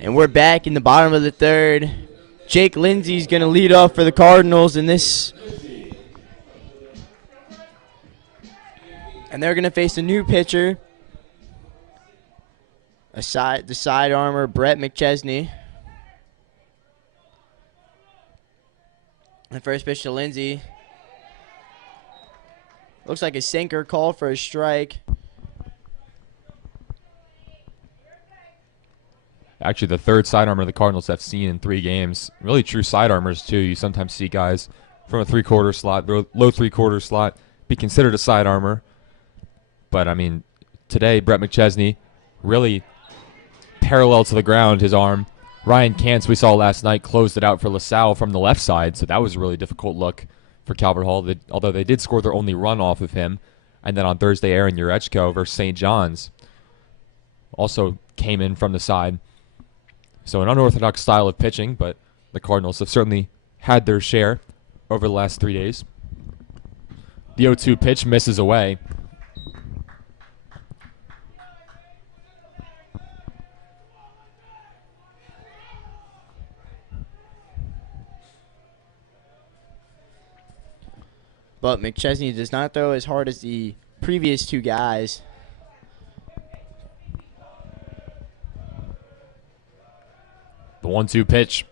And we're back in the bottom of the third. Jake Lindsey's going to lead off for the Cardinals in this. And they're going to face a new pitcher. The side armor, Brett McChesney. The first pitch to Lindsey. Looks like a sinker called for a strike. Actually, the third side armor the Cardinals have seen in 3 games. Really true side armors, too. You sometimes see guys from a 3/4 slot, low 3/4 slot, be considered a side armor. But, I mean, today, Brett McChesney really parallel to the ground, his arm. Ryan Kantz, we saw last night, closed it out for LaSalle from the left side, so that was a really difficult look for Calvert Hall, although they did score their only run off of him. And then on Thursday, Aaron Urechko versus St. John's also came in from the side. So an unorthodox style of pitching, but the Cardinals have certainly had their share over the last 3 days. The 0-2 pitch misses away. But McChesney does not throw as hard as the previous 2 guys. The 1-2 pitch.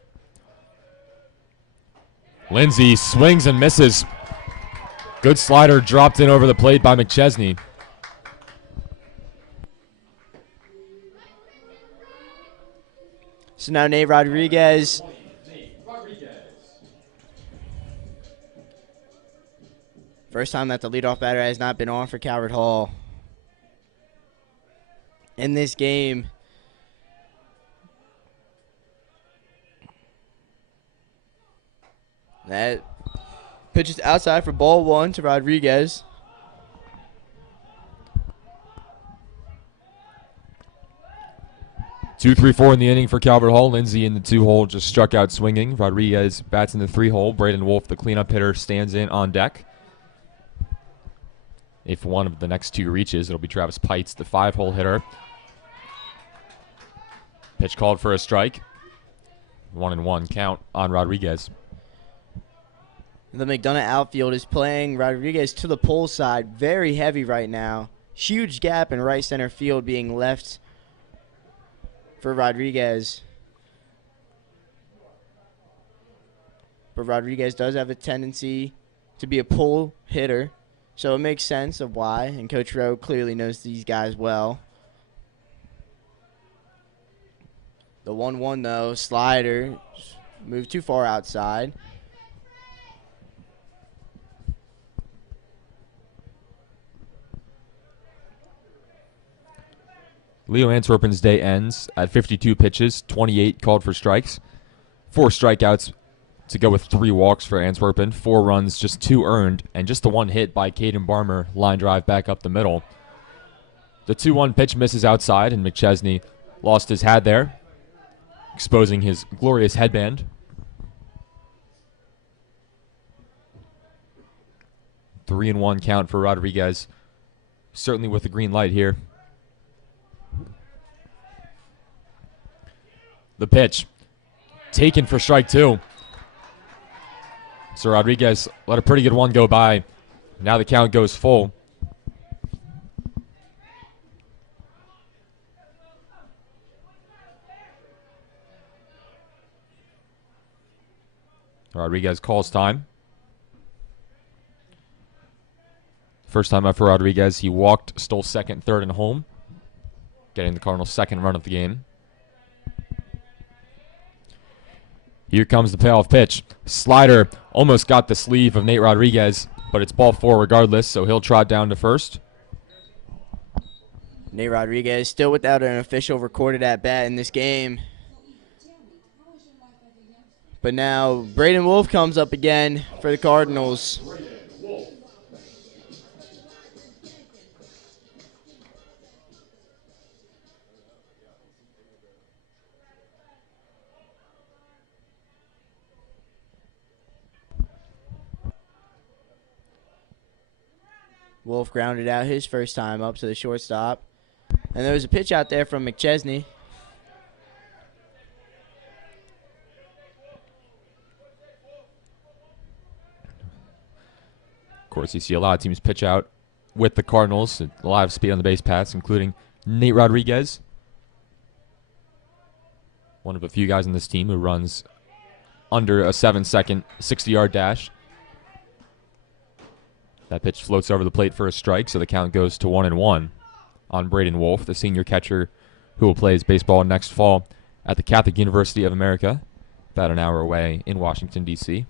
Lindsey swings and misses. Good slider dropped in over the plate by McChesney. So now Nate Rodriguez. First time that the leadoff batter has not been on for Calvert Hall in this game. That pitches outside for ball 1 to Rodriguez. Two, 3, 4 in the inning for Calvert Hall. Lindsay in the 2-hole just struck out swinging. Rodriguez bats in the 3-hole. Braden Wolf, the cleanup hitter, stands in on deck. If one of the next 2 reaches, it'll be Travis Pites, the 5-hole hitter. Pitch called for a strike. 1-1 count on Rodriguez. The McDonough outfield is playing Rodriguez to the pole side. Very heavy right now. Huge gap in right center field being left for Rodriguez. But Rodriguez does have a tendency to be a pull hitter, so it makes sense of why, and Coach Rowe clearly knows these guys well. The 1-1 though, slider, moved too far outside. Leo Antwerpen's day ends at 52 pitches, 28 called for strikes, 4 strikeouts to go with 3 walks for Antwerpen, 4 runs, just 2 earned, and just the 1 hit by Caden Barmer, line drive back up the middle. The 2-1 pitch misses outside, and McChesney lost his hat there, exposing his glorious headband. Three and 1 count for Rodriguez, certainly with the green light here. The pitch, taken for strike 2. So Rodriguez let a pretty good one go by. Now the count goes full. Rodriguez calls time. First time out for Rodriguez, he walked, stole second, third, and home, getting the Cardinals' second run of the game. Here comes the payoff pitch. Slider almost got the sleeve of Nate Rodriguez, but it's ball 4 regardless, so he'll trot down to first. Nate Rodriguez still without an official recorded at bat in this game. But now Braden Wolf comes up again for the Cardinals. Wolf grounded out his first time up to the shortstop. And there was a pitch out there from McChesney. Of course, you see a lot of teams pitch out with the Cardinals. A lot of speed on the base paths, including Nate Rodriguez. One of a few guys on this team who runs under a 7-second 60-yard dash. That pitch floats over the plate for a strike, so the count goes to 1-1 on Braden Wolf, the senior catcher who will play his baseball next fall at the Catholic University of America, about an hour away in Washington, D.C.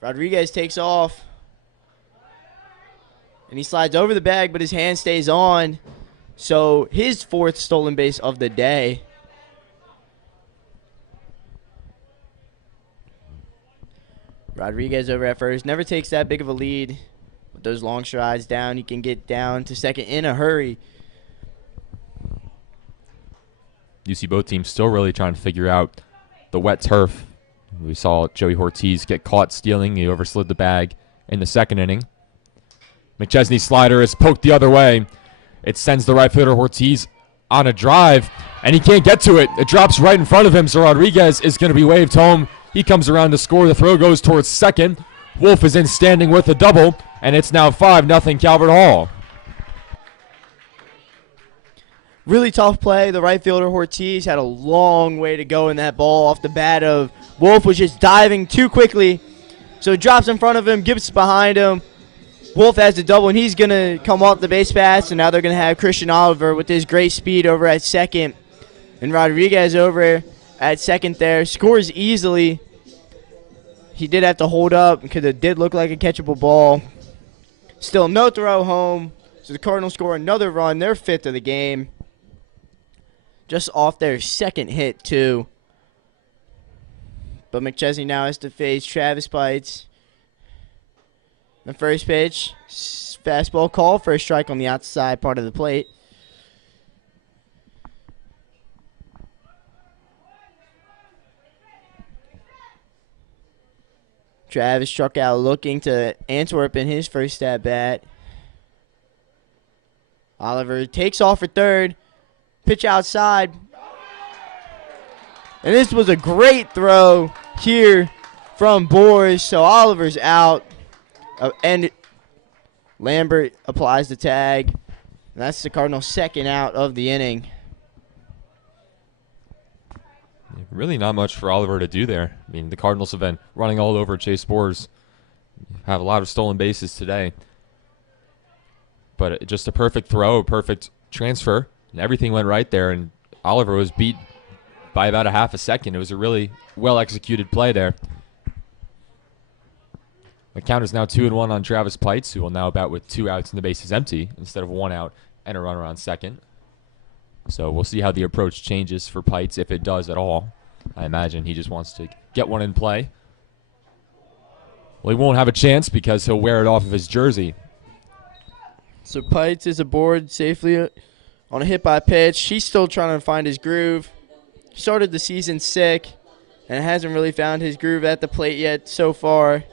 Rodriguez takes off. And he slides over the bag, but his hand stays on. So his 4th stolen base of the day. Rodriguez over at first. Never takes that big of a lead. With those long strides down, he can get down to second in a hurry. You see both teams still really trying to figure out the wet turf. We saw Joey Ortiz get caught stealing. He overslid the bag in the 2nd inning. McChesney's slider is poked the other way. It sends the right fielder Ortiz on a drive, and he can't get to it. It drops right in front of him, so Rodriguez is going to be waved home. He comes around to score. The throw goes towards second. Wolf is in standing with a double, and it's now 5-0 Calvert Hall. Really tough play. The right fielder Ortiz had a long way to go in that ball off the bat of Wolf, was just diving too quickly. So it drops in front of him, Gibbs behind him. Wolf has the double, and he's going to come off the base pass, and now they're going to have Christian Oliver with his great speed over at second. And Rodriguez over at second there. Scores easily. He did have to hold up because it did look like a catchable ball. Still no throw home. So the Cardinals score another run, their 5th of the game. Just off their second hit, too. But McChesney now has to face Travis Pites. The first pitch, fastball call for a strike on the outside part of the plate. Travis struck out looking to Antwerp in his first at bat. Oliver takes off for third. Pitch outside. And this was a great throw here from Boers. So Oliver's out. And Lambert applies the tag. And that's the Cardinals' second out of the inning. Really not much for Oliver to do there. I mean, the Cardinals have been running all over Chase Boers. Have a lot of stolen bases today. But just a perfect throw, a perfect transfer, and everything went right there. And Oliver was beat by about a half a second. It was a really well-executed play there. The count is now 2-1 on Travis Pites, who will now bat with 2 outs and the bases empty instead of 1 out and a runner on second. So we'll see how the approach changes for Pites, if it does at all. I imagine he just wants to get one in play. Well, he won't have a chance because he'll wear it off of his jersey. So Pites is aboard safely on a hit by pitch. He's still trying to find his groove. Started the season sick and hasn't really found his groove at the plate yet so far.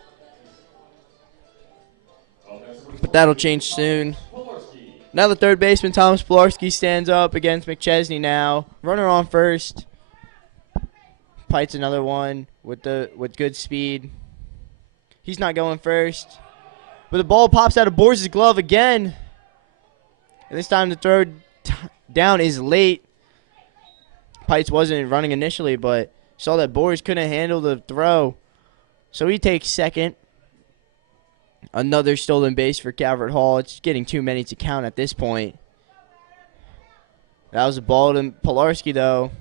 But that'll change soon. Now the third baseman, Thomas Pilarski, stands up against McChesney now. Runner on first. Pites another one with good speed. He's not going first. But the ball pops out of Boers' glove again. And this time the throw down is late. Pites wasn't running initially, but saw that Boers couldn't handle the throw. So he takes second. Another stolen base for Calvert Hall. It's getting too many to count at this point. That was a ball to Pilarski, though.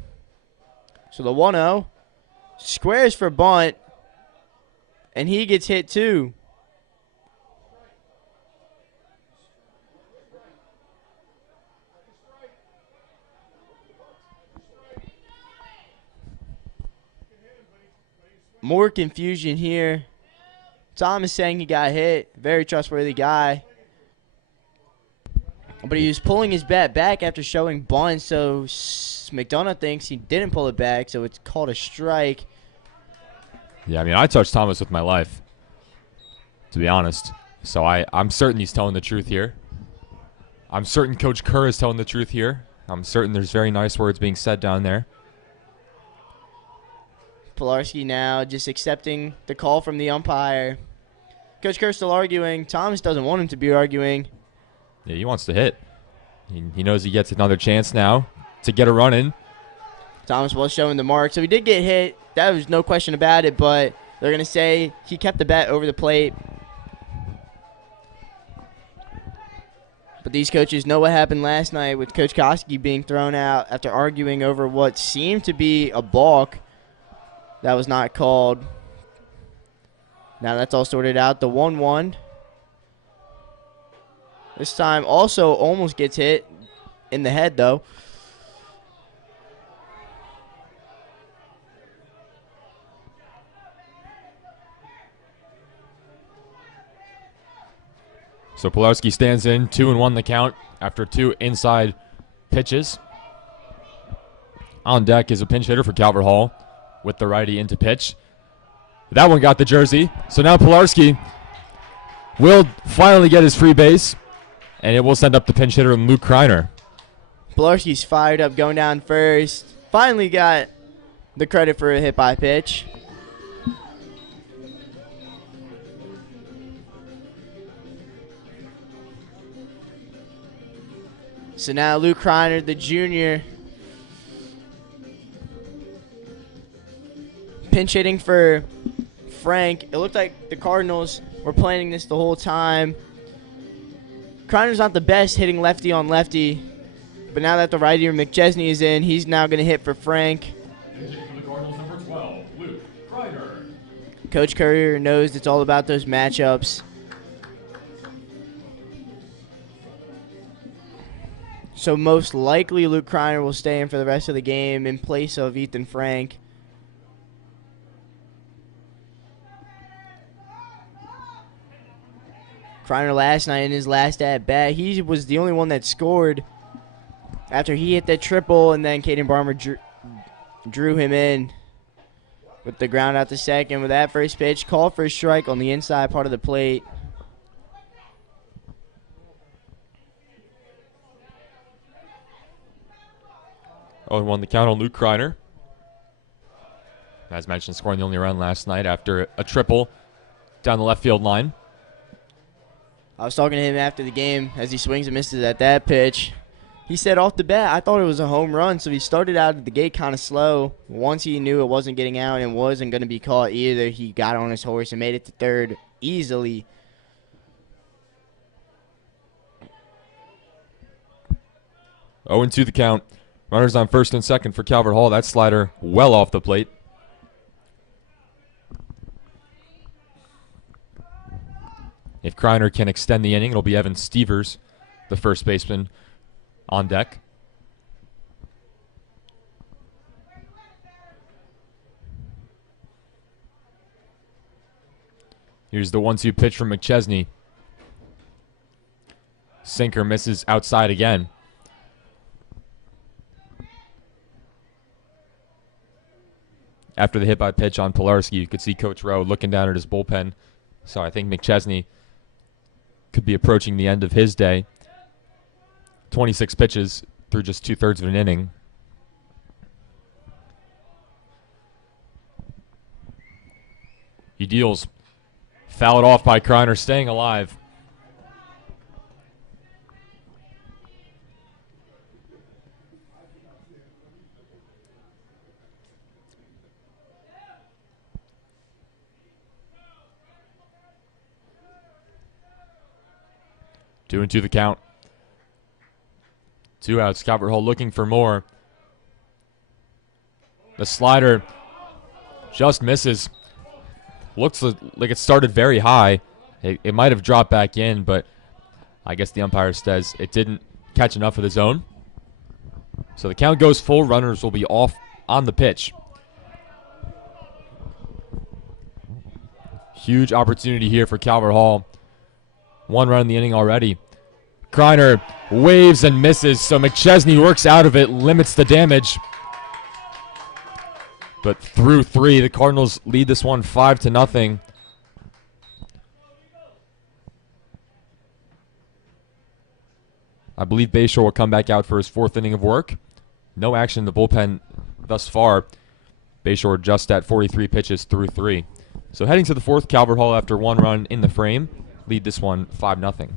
So the 1-0 squares for bunt. And he gets hit, too. More confusion here. Tom is saying he got hit. Very trustworthy guy. But he was pulling his bat back after showing bunt, so McDonough thinks he didn't pull it back, so it's called a strike. Yeah, I mean, I touched Thomas with my life, to be honest. So I'm certain he's telling the truth here. I'm certain Coach Kerr is telling the truth here. I'm certain there's very nice words being said down there. Pilarski now just accepting the call from the umpire. Coach Kerr still arguing. Thomas doesn't want him to be arguing. Yeah, he wants to hit. He knows he gets another chance now to get a run in. Thomas was showing the mark, so he did get hit. That was no question about it, but they're going to say he kept the bat over the plate. But these coaches know what happened last night with Coach Koski being thrown out after arguing over what seemed to be a balk that was not called. Now that's all sorted out. The 1-1. This time also almost gets hit in the head, though. So Pilarski stands in, 2-1 the count after 2 inside pitches. On deck is a pinch hitter for Calvert Hall with the righty into pitch. That one got the jersey. So now Pilarski will finally get his free base, and it will send up the pinch hitter Luke Kreiner. Pilarski's fired up going down first. Finally got the credit for a hit by pitch. So now Luke Kreiner, the junior, pinch hitting for Frank. It looked like the Cardinals were planning this the whole time. Kreiner's not the best hitting lefty on lefty, but now that the righty McChesney is in, he's now going to hit for Frank. Pitching for the Cardinals, number 12, Luke Kreiner. Coach Courier knows it's all about those matchups. So most likely Luke Kreiner will stay in for the rest of the game in place of Ethan Frank. Kreiner last night in his last at-bat, he was the only one that scored after he hit that triple, and then Caden Barmer drew him in with the ground out to second. With that first pitch, call for a strike on the inside part of the plate. Oh, 1 the count on Luke Kreiner. As mentioned, scoring the only run last night after a triple down the left field line. I was talking to him after the game as he swings and misses at that pitch. He said off the bat, I thought it was a home run, so he started out at the gate kind of slow. Once he knew it wasn't getting out and wasn't going to be caught either, he got on his horse and made it to third easily. Oh, 2 the count. Runners on first and second for Calvert Hall. That slider well off the plate. If Kreiner can extend the inning, it'll be Evan Stevers, the first baseman, on deck. Here's the 1-2 pitch from McChesney. Sinker misses outside again. After the hit by pitch on Pilarski, you could see Coach Rowe looking down at his bullpen. So I think McChesney could be approaching the end of his day. 26 pitches through just 2/3 of an inning. He deals. Fouled off by Kreiner, staying alive. Two and two the count. 2 outs. Calvert Hall looking for more. The slider just misses. Looks like it started very high. It might have dropped back in, but I guess the umpire says it didn't catch enough of the zone. So the count goes full. Runners will be off on the pitch. Huge opportunity here for Calvert Hall. 1 run in the inning already. Kreiner waves and misses, so McChesney works out of it, limits the damage. But through 3, the Cardinals lead this one 5-0. I believe Bashore will come back out for his 4th inning of work. No action in the bullpen thus far. Bashore just at 43 pitches through 3. So heading to the 4th, Calvert Hall after 1 run in the frame lead this one 5-0.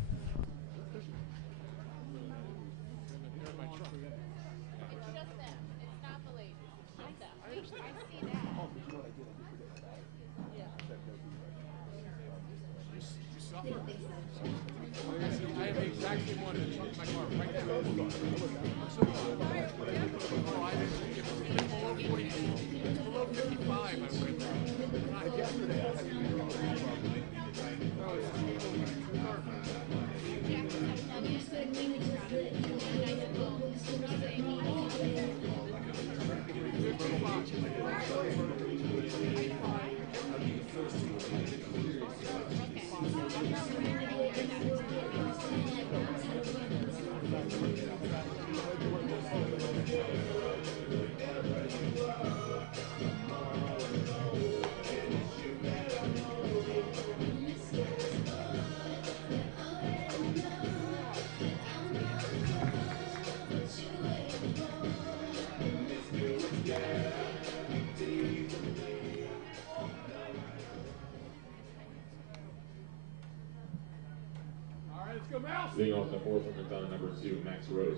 Leading off the 4th from McDonough, number 2, Max Max Rose.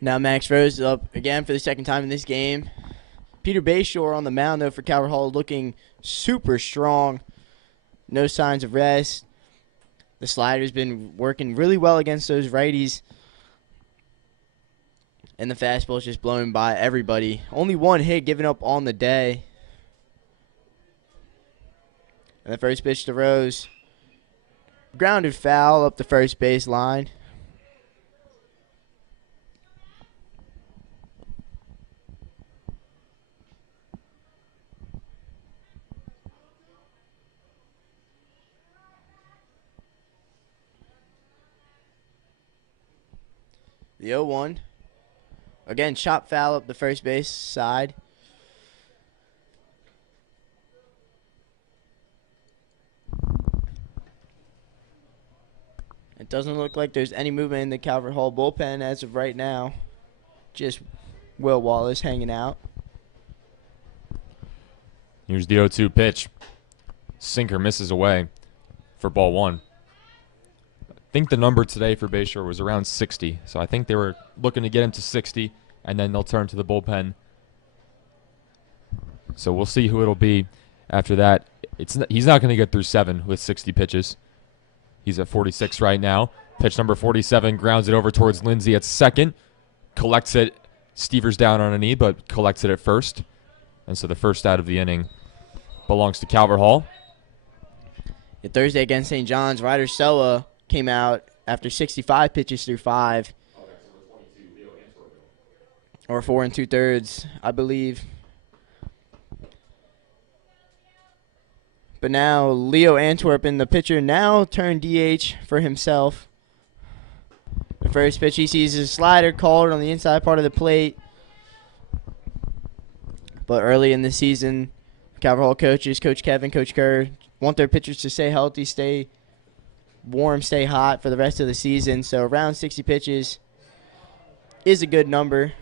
Now Max Rose is up again for the second time in this game. Peter Bashore on the mound, though, for Calvert Hall, looking super strong. No signs of rest. The slider's been working really well against those righties. And the fastball's just blowing by everybody. Only one hit given up on the day. And the first pitch to Rose. Grounded foul up the first base line. The 0-1. Again, chop foul up the first base side. It doesn't look like there's any movement in the Calvert Hall bullpen as of right now. Just Will Wallace hanging out. Here's the 0-2 pitch. Sinker misses away for ball one. I think the number today for Bashore was around 60, so I think they were looking to get him to 60, and then they'll turn to the bullpen. So we'll see who it'll be after that. He's not going to get through 7 with 60 pitches. He's at 46 right now. Pitch number 47 grounds it over towards Lindsay at second. Collects it. Stevers down on a knee, but collects it at first. And so the first out of the inning belongs to Calvert Hall. Thursday against St. John's, Ryder Sella came out after 65 pitches through 5. Or 4 2/3, I believe. But now Leo Antwerpen, the pitcher, now turned DH for himself. The first pitch he sees is a slider called on the inside part of the plate. But early in the season, Calvert Hall coaches, Coach Kevin, Coach Kerr, want their pitchers to stay healthy, stay warm, stay hot for the rest of the season. So around 60 pitches is a good number.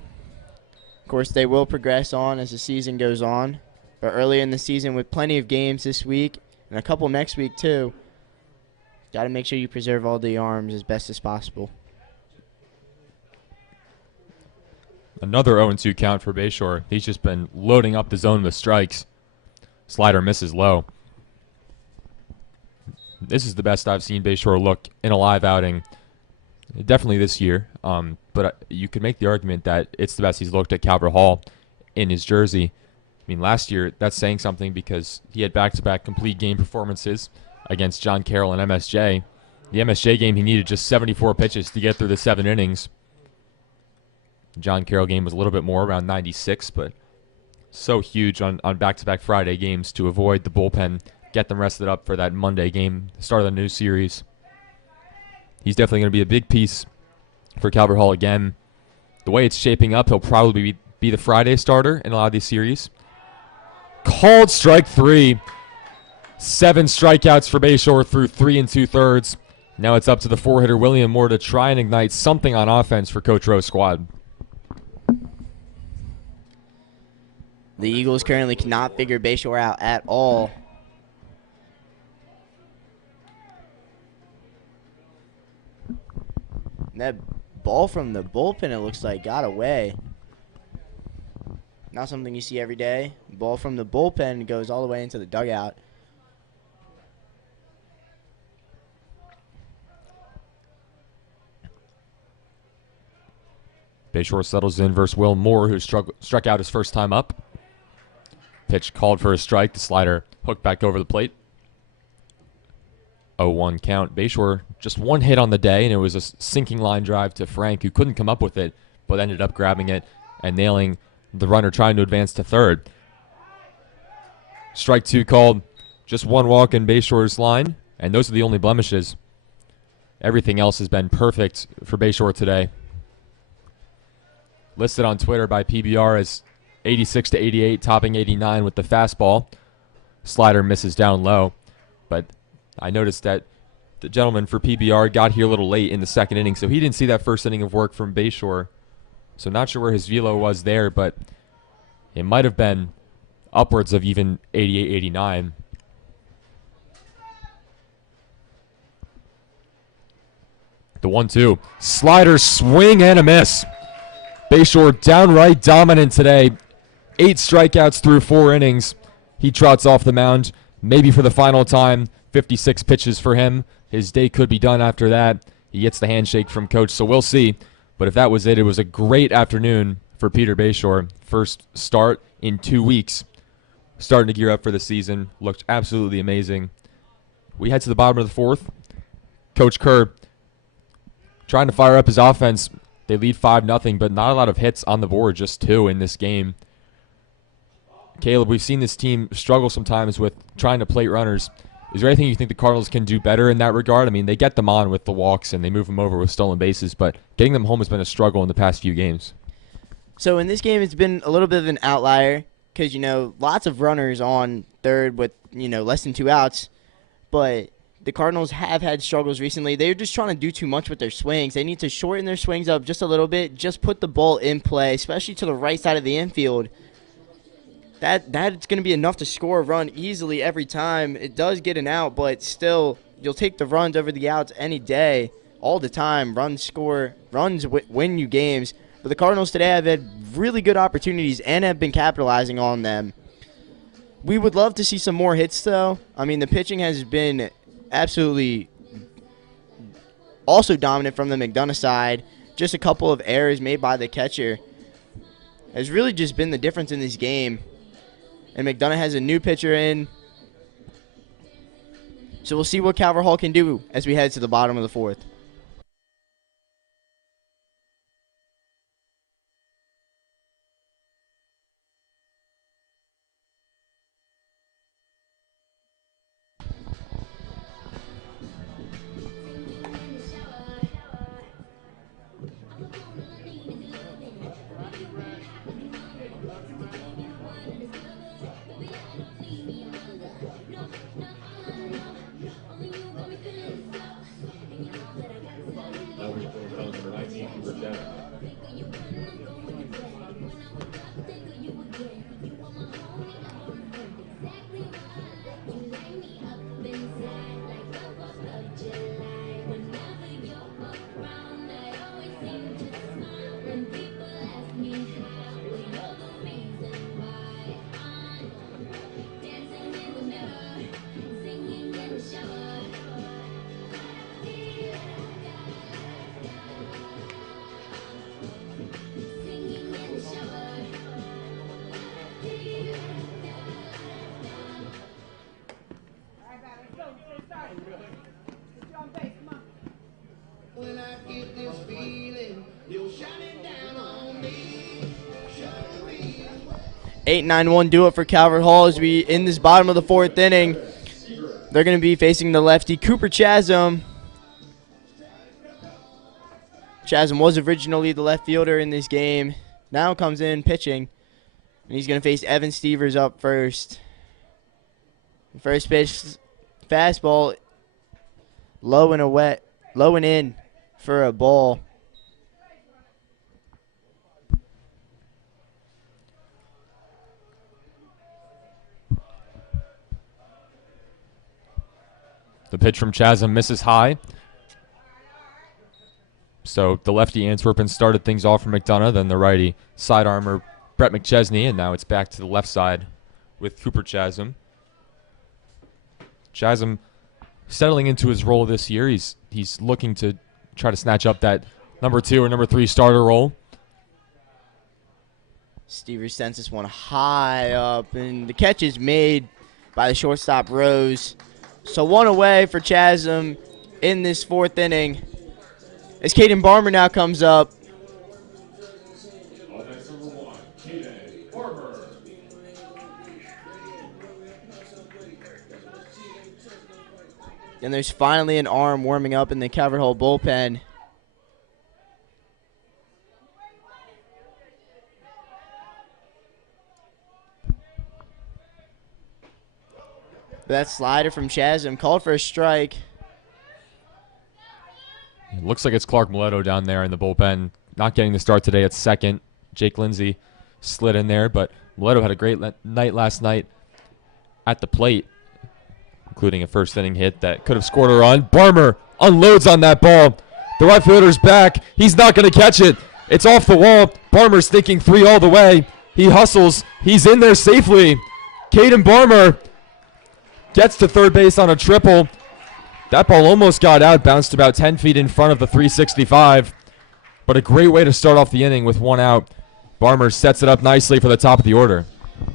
Of course, they will progress on as the season goes on. But early in the season, with plenty of games this week and a couple next week too, got to make sure you preserve all the arms as best as possible. Another 0-2 count for Bashore. He's just been loading up the zone with strikes. Slider misses low. This is the best I've seen Bashore look in a live outing, definitely this year. But you could make the argument that it's the best he's looked at Calvert Hall in his jersey. I mean, last year, that's saying something because he had back-to-back complete game performances against John Carroll and MSJ. The MSJ game, he needed just 74 pitches to get through the 7 innings. The John Carroll game was a little bit more, around 96, but so huge on back-to-back Friday games to avoid the bullpen, get them rested up for that Monday game, start of the new series. He's definitely going to be a big piece for Calvert Hall again. The way it's shaping up, he'll probably be the Friday starter in a lot of these series. Called strike 3. 7 strikeouts for Bashore through 3 2/3. Now it's up to the 4-hitter William Moore to try and ignite something on offense for Coach Rowe's squad. The Eagles currently cannot figure Bashore out at all. And that ball from the bullpen, it looks like, got away. Not something you see every day. Ball from the bullpen goes all the way into the dugout. Bashore settles in versus Will Moore, who struck out his first time up. Pitch called for a strike. The slider hooked back over the plate. 0-1 count. Bashore just one hit on the day, and it was a sinking line drive to Frank, who couldn't come up with it, but ended up grabbing it and nailing the runner trying to advance to third. Strike 2 called. Just one walk in Bashore's line, and those are the only blemishes. Everything else has been perfect for Bashore today. Listed on Twitter by PBR as 86 to 88, topping 89 with the fastball. Slider misses down low, but I noticed that the gentleman for PBR got here a little late in the second inning, so he didn't see that first inning of work from Bashore. So not sure where his velo was there, but it might have been upwards of even 88, 89. The 1-2. Slider, swing, and a miss. Bashore downright dominant today. 8 strikeouts through 4 innings. He trots off the mound, maybe for the final time. 56 pitches for him. His day could be done after that. He gets the handshake from coach, so we'll see. But if that was it, it was a great afternoon for Peter Bashore. First start in 2 weeks. Starting to gear up for the season. Looked absolutely amazing. We head to the bottom of the 4th. Coach Kerr trying to fire up his offense. They lead 5-0, but not a lot of hits on the board, just 2 in this game. Caleb, we've seen this team struggle sometimes with trying to plate runners. Is there anything you think the Cardinals can do better in that regard? I mean, they get them on with the walks and they move them over with stolen bases, but getting them home has been a struggle in the past few games. So in this game, it's been a little bit of an outlier because, lots of runners on third with, less than 2 outs. But the Cardinals have had struggles recently. They're just trying to do too much with their swings. They need to shorten their swings up just a little bit, just put the ball in play, especially to the right side of the infield. That's going to be enough to score a run easily every time. It does get an out, but still, you'll take the runs over the outs any day, all the time. Runs win you games. But the Cardinals today have had really good opportunities and have been capitalizing on them. We would love to see some more hits, though. I mean, the pitching has been absolutely also dominant from the McDonough side. Just a couple of errors made by the catcher has really just been the difference in this game. And McDonough has a new pitcher in. So we'll see what Calvert Hall can do as we head to the bottom of the 4th. When I get this feeling, you're shining down on me. 8-9-1 do it for Calvert Hall as we in this bottom of the 4th inning. They're going to be facing the lefty Cooper Chasm. Chasm was originally the left fielder in this game. Now comes in pitching, and he's going to face Evan Stevers up first. First pitch, fastball, low and in for a ball. The pitch from Chasm misses high. So the lefty Antwerpen started things off for McDonough, then the righty sidearmer Brett McChesney, and now it's back to the left side with Cooper Chasm. Chasm settling into his role this year. He's looking to try to snatch up that number 2 or number 3 starter role. Stevers sends this one high up, and the catch is made by the shortstop Rose. So one away for Chasm in this 4th inning. As Caden Barmer now comes up. Offense number 1, Caden Barber. And there's finally an arm warming up in the Calvert Hall bullpen. That slider from Chasm called for a strike. It looks like it's Clark Mileto down there in the bullpen. Not getting the start today at second. Jake Lindsay slid in there, but Mileto had a great night last night at the plate, including a first inning hit that could have scored a run. Barmer unloads on that ball. The right fielder's back. He's not going to catch it. It's off the wall. Barmer's thinking 3 all the way. He hustles. He's in there safely. Caden Barmer gets to third base on a triple. That ball almost got out, bounced about 10 feet in front of the 365. But a great way to start off the inning with 1 out. Barmer sets it up nicely for the top of the order.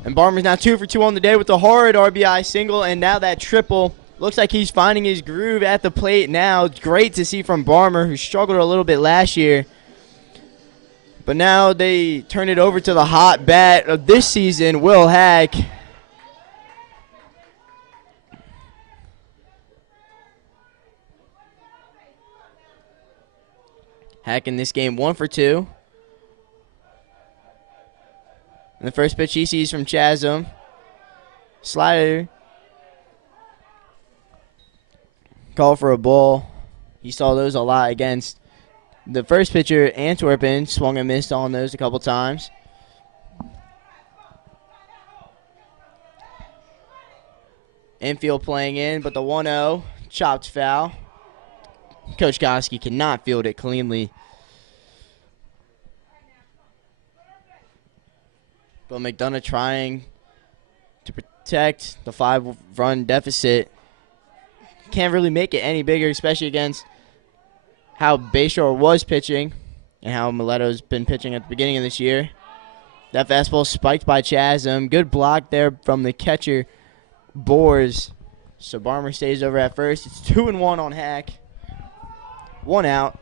And Barmer's now 2 for 2 on the day with a hard RBI single, and now that triple. Looks like he's finding his groove at the plate now. It's great to see from Barmer, who struggled a little bit last year. But now they turn it over to the hot bat of this season, Will Hack. Hack in this game 1 for 2. And the first pitch he sees from Chasm. Slider. Call for a ball. He saw those a lot against the first pitcher, Antwerpen. Swung and missed on those a couple times. Infield playing in, but the 1-0 chopped foul. Coach Goski cannot field it cleanly. But McDonough trying to protect the 5-run deficit. Can't really make it any bigger, especially against how Bashore was pitching and how Mileto's been pitching at the beginning of this year. That fastball spiked by Chasm. Good block there from the catcher, Boers. So Barmer stays over at first. It's 2-1 on Hack. 1 out.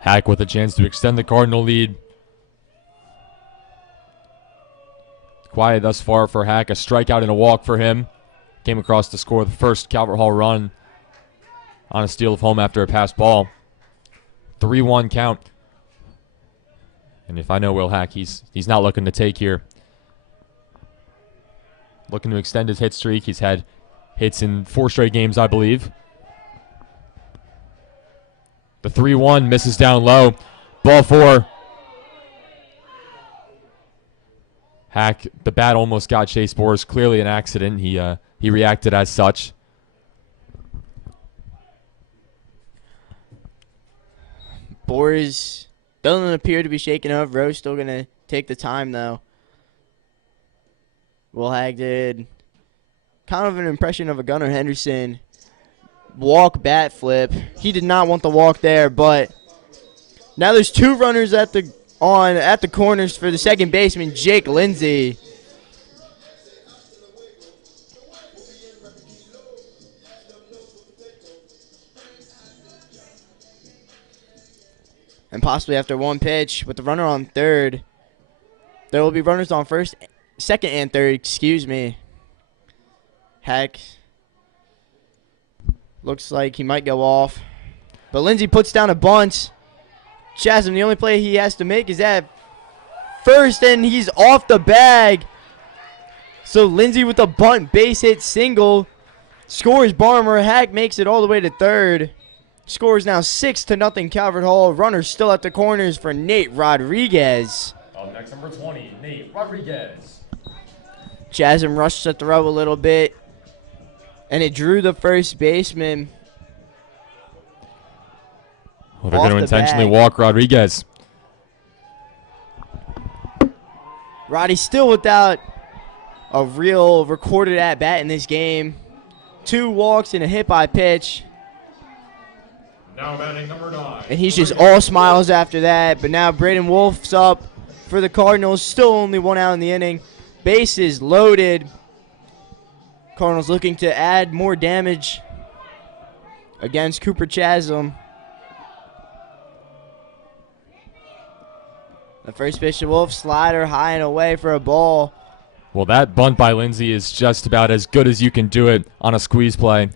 Hack with a chance to extend the Cardinal lead. Quiet thus far for Hack. A strikeout and a walk for him. Came across to score the first Calvert Hall run on a steal of home after a pass ball. 3-1 count. And if I know Will Hack, he's not looking to take here. Looking to extend his hit streak. He's had hits in 4 straight games, I believe. The 3-1 misses down low. Ball 4. Hack, the bat almost got Chase Boers. Clearly an accident. He reacted as such. Boers doesn't appear to be shaken up. Rowe's still going to take the time, though. Will Hack did kind of an impression of a Gunnar Henderson walk bat flip. He did not want the walk there, but now there's 2 runners at the corners for the second baseman, Jake Lindsay. And possibly after 1 pitch with the runner on third, there will be runners on second and third, excuse me. Hack looks like he might go off. But Lindsay puts down a bunt. Chasm, the only play he has to make is at first, and he's off the bag. So Lindsay with a bunt base hit single scores Barmer. Hack makes it all the way to third. Score is now 6-0 Calvert Hall. Runners still at the corners for Nate Rodriguez. Up next, number 20, Nate Rodriguez. Chasm rushed to throw a little bit, and it drew the first baseman. Well, they're going to intentionally walk Rodriguez. Roddy's still without a real recorded at-bat in this game. 2 walks and a hit by pitch. Now batting number 9. And he's just all smiles after that. But now Braden Wolf's up for the Cardinals. Still only 1 out in the inning. Bases loaded. Cardinals looking to add more damage against Cooper Chasm. The first pitch to Wolf, slider high and away for a ball. Well, that bunt by Lindsay is just about as good as you can do it on a squeeze play.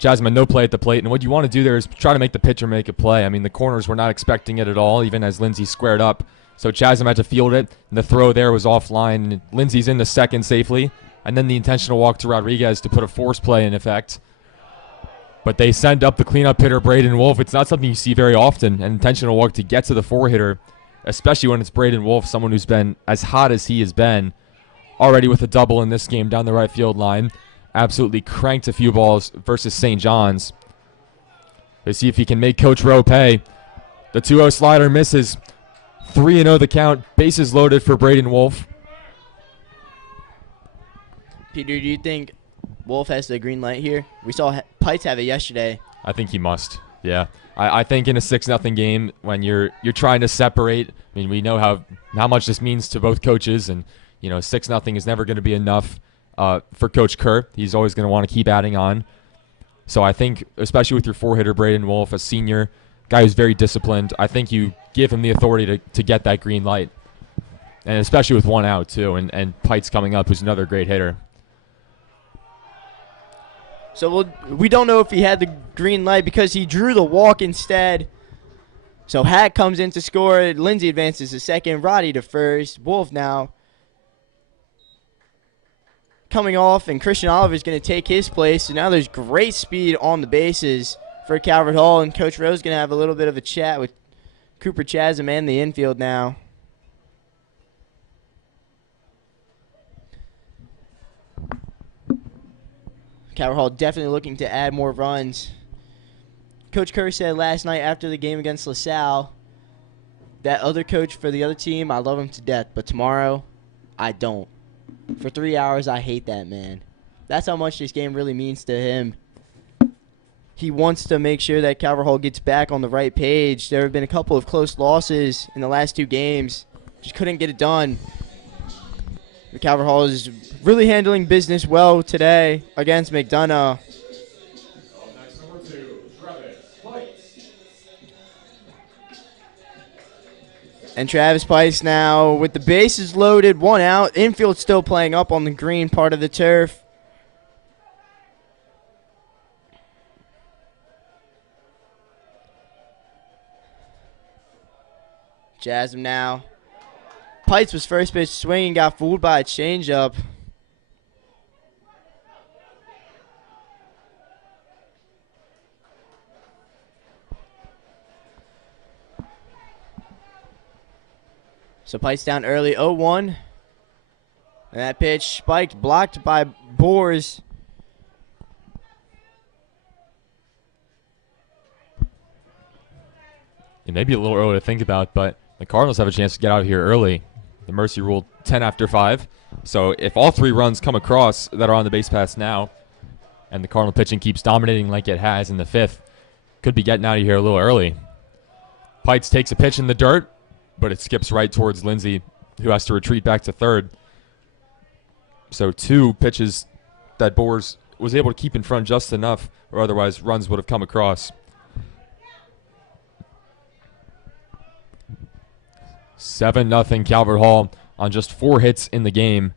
Chasm had no play at the plate, and what you want to do there is try to make the pitcher make a play. I mean, the corners were not expecting it at all, even as Lindsay squared up. So Chasm had to field it, and the throw there was offline. Lindsay's in the second safely, and then the intentional walk to Rodriguez to put a force play in effect. But they send up the cleanup hitter, Braden Wolf. It's not something you see very often, an intentional walk to get to the 4-hitter, especially when it's Braden Wolf, someone who's been as hot as he has been already with a double in this game down the right field line. Absolutely cranked a few balls versus St. John's. Let's see if he can make Coach Rowe pay. The 2-0 slider misses. 3-0 the count. Bases loaded for Braden Wolf. Peter, do you think Wolf has the green light here? We saw Pites have it yesterday. I think he must. Yeah. I think in a 6-0 game when you're trying to separate, I mean, we know how much this means to both coaches, and 6-0 is never going to be enough for Coach Kerr. He's always going to want to keep adding on. So I think, especially with your 4-hitter Braden Wolf, a senior guy who's very disciplined, I think you give him the authority to get that green light, and especially with 1 out too, and Pites coming up, who's another great hitter. So we don't know if he had the green light because he drew the walk instead. So Hack comes in to score. Lindsay advances to second. Roddy to first. Wolf now coming off, and Christian Oliver is going to take his place. So now there's great speed on the bases for Calvert Hall, and Coach Rowe's going to have a little bit of a chat with Cooper Chasm and the infield now. Calvert Hall definitely looking to add more runs. Coach Kerr said last night after the game against LaSalle, that other coach for the other team, I love him to death, but tomorrow, I don't. For 3 hours, I hate that man. That's how much this game really means to him. He wants to make sure that Calvert Hall gets back on the right page. There have been a couple of close losses in the last 2 games. Just couldn't get it done. The Calvert Hall is really handling business well today against McDonough. Next, number 2, Travis Pites. And Travis Pice now with the bases loaded, 1 out. Infield still playing up on the green part of the turf. Jasmine now. Pites was first pitch swinging, got fooled by a changeup. So Pites down early, 0-1. And that pitch spiked, blocked by Boers. It may be a little early to think about, but the Cardinals have a chance to get out of here early. The Mercy rule 10 after 5. So if all 3 runs come across that are on the base paths now, and the Cardinal pitching keeps dominating like it has in the 5th, could be getting out of here a little early. Pites takes a pitch in the dirt, but it skips right towards Lindsay, who has to retreat back to third. So 2 pitches that Boers was able to keep in front just enough, or otherwise runs would have come across. 7-0 Calvert Hall on just 4 hits in the game.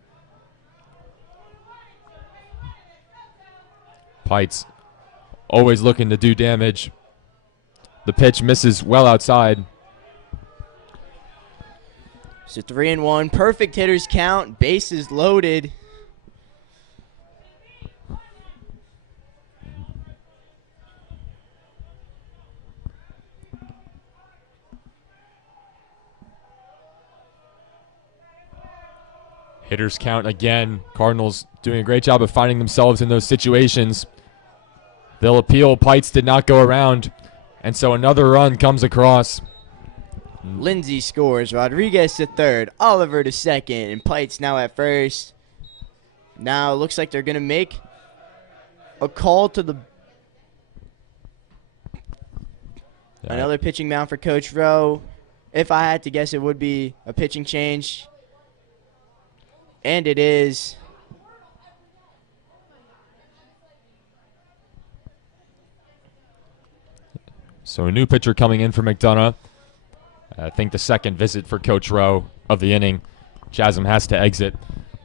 Pites always looking to do damage. The pitch misses well outside. So 3-1, perfect hitters count, bases loaded. Hitters count again. Cardinals doing a great job of finding themselves in those situations. They'll appeal. Pites did not go around. And so another run comes across. Lindsay scores. Rodriguez to third. Oliver to second. And Pites now at first. Now it looks like they're going to make a call to the... Another pitching mound for Coach Rowe. If I had to guess, it would be a pitching change. And it is. So a new pitcher coming in for McDonough. I think the second visit for Coach Rowe of the inning. Chasm has to exit.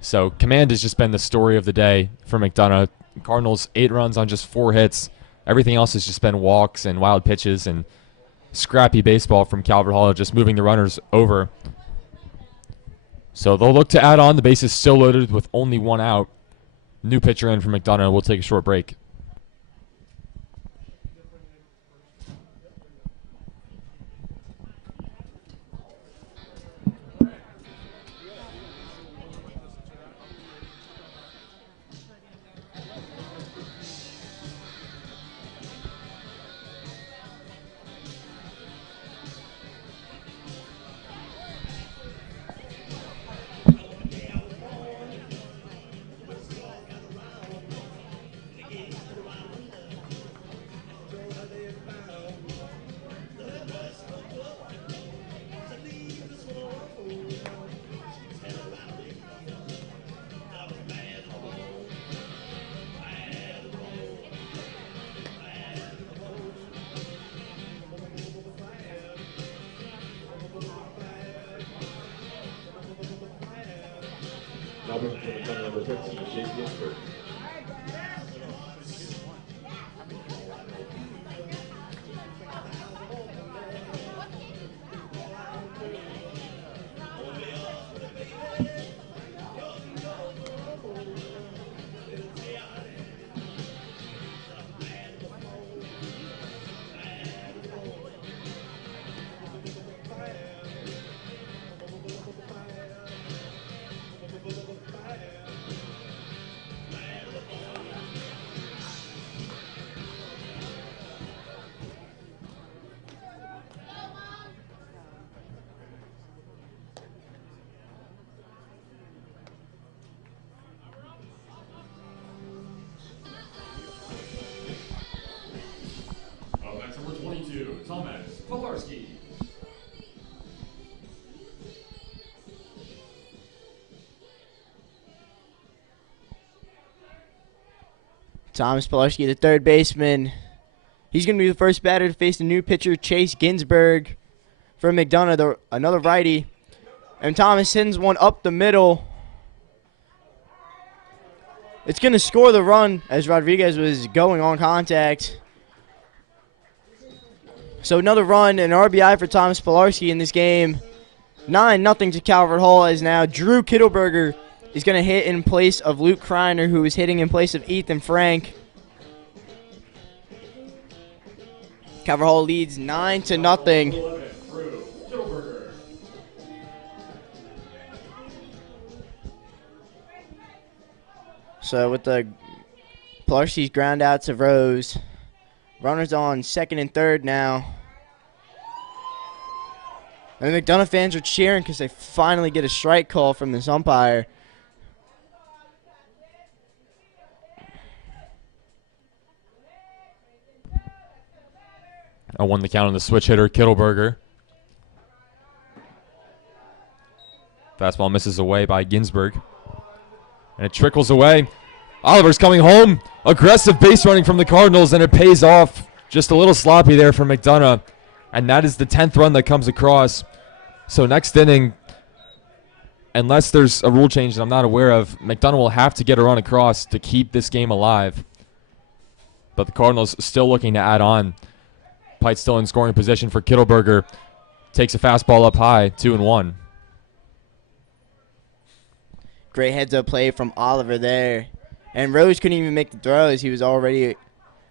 So command has just been the story of the day for McDonough. Cardinals 8 runs on just 4 hits. Everything else has just been walks and wild pitches and scrappy baseball from Calvert Hall, just moving the runners over. So they'll look to add on. The base is still loaded with only 1 out. New pitcher in for McDonough. We'll take a short break. 14, Jake Ginsburg. Up next, number 22, Thomas Polarski. Thomas Pilarski, the third baseman. He's going to be the first batter to face the new pitcher, Chase Ginsburg, from McDonough, another righty. And Thomas sends one up the middle. It's going to score the run as Rodriguez was going on contact. So another run, an RBI for Thomas Pilarski in this game. 9-0 to Calvert Hall, as now Drew Kittleberger is going to hit in place of Luke Kreiner, who is hitting in place of Ethan Frank. Calvert Hall leads 9-0. So with the Pilarski's ground out to Rose. Runners on second and third now. And the McDonough fans are cheering because they finally get a strike call from this umpire. I won the count on the switch hitter, Kittleberger. Fastball misses away by Ginsburg. And it trickles away. Oliver's coming home. Aggressive base running from the Cardinals, and it pays off. Just a little sloppy there from McDonough. And that is the 10th run that comes across. So next inning, unless there's a rule change that I'm not aware of, McDonough will have to get a run across to keep this game alive. But the Cardinals still looking to add on. Pite still in scoring position for Kittleberger. Takes a fastball up high, 2-1. Great heads-up play from Oliver there. And Rose couldn't even make the throws. He was already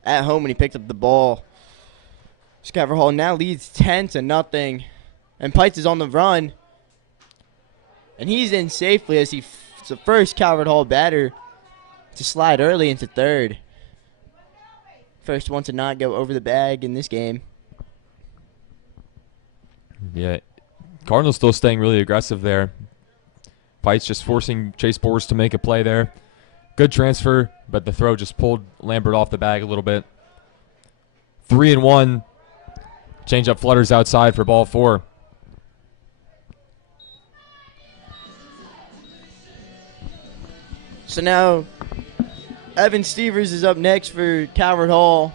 at home when he picked up the ball. Calvert Hall now leads 10-0. And Pites is on the run. And he's in safely as he's the first Calvert Hall batter to slide early into third. First one to not go over the bag in this game. Yeah, Cardinals still staying really aggressive there. Pites just forcing Chase Boers to make a play there. Good transfer, but the throw just pulled Lambert off the bag a little bit. 3-1. Changeup flutters outside for ball 4. So now Evan Stevers is up next for Calvert Hall.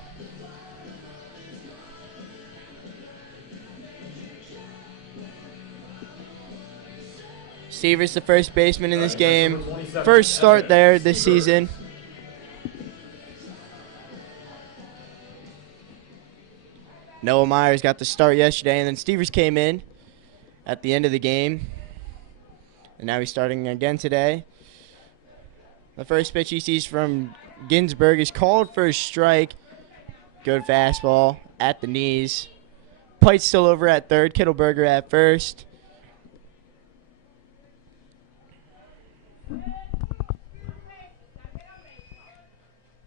Stevers, the first baseman in this game. First start there this season. Noah Myers got the start yesterday, and then Stevers came in at the end of the game. And now he's starting again today. The first pitch he sees from Ginsburg is called for a strike. Good fastball at the knees. Pite's still over at third. Kittleberger at first.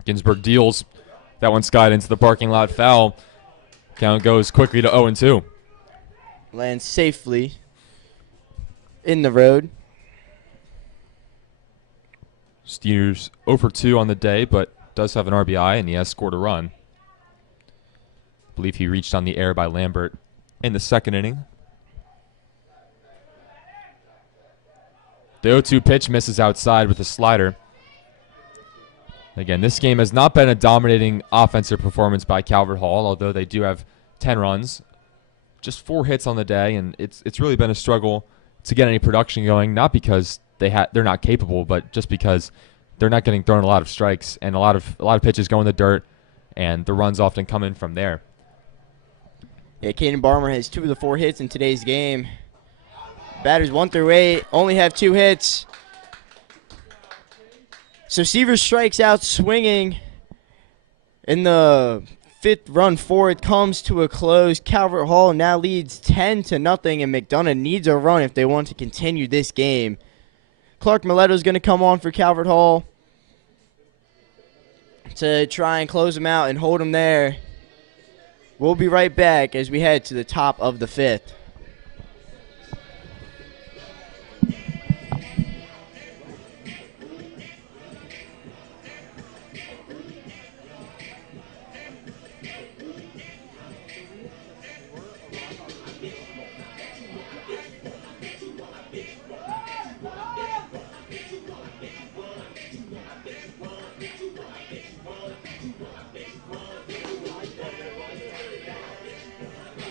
Ginsburg deals. That one skied into the parking lot foul. Count goes quickly to 0-2. Lands safely in the road. Steers 0 for 2 on the day, but does have an RBI, and he has scored a run. I believe he reached on the air by Lambert in the second inning. The 0-2 pitch misses outside with a slider. Again, this game has not been a dominating offensive performance by Calvert Hall, although they do have 10 runs. Just 4 hits on the day, and it's really been a struggle to get any production going, not because they're not capable, but just because they're not getting thrown a lot of strikes, and a lot of pitches go in the dirt, and the runs often come in from there. Yeah, Caden Barmer has 2 of the 4 hits in today's game. Batters 1 through 8 only have 2 hits. So Severs strikes out swinging in the 5th run for it comes to a close. Calvert Hall now leads 10-0, and McDonough needs a run if they want to continue this game. Clark Mileto is going to come on for Calvert Hall to try and close him out and hold him there. We'll be right back as we head to the top of the 5th.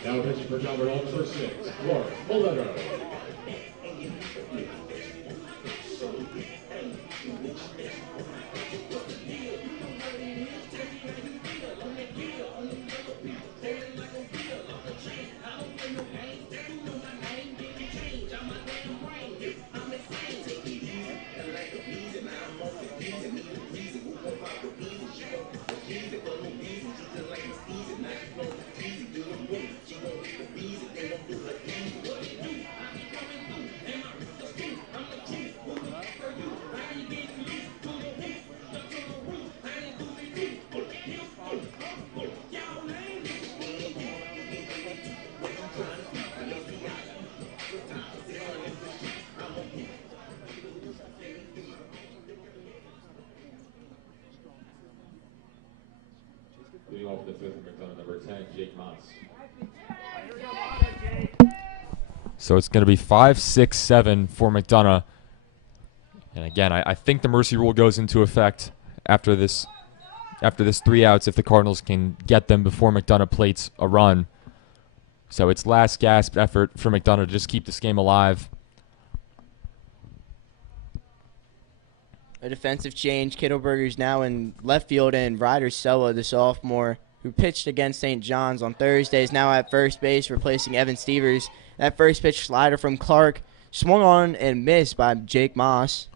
Now pitching for Calvert Hall, number 6, Clark Mileto. Leading off the 5th, McDonough, number 10, Jake Moss. So it's going to be 5-6-7 for McDonough. And again, I think the mercy rule goes into effect after this 3 outs if the Cardinals can get them before McDonough plates a run. So it's last gasp effort for McDonough to just keep this game alive. A defensive change. Kittleberger's now in left field, and Ryder Sella, the sophomore, who pitched against St. John's on Thursday, is now at first base, replacing Evan Stevers. That first pitch slider from Clark, swung on and missed by Jake Moss.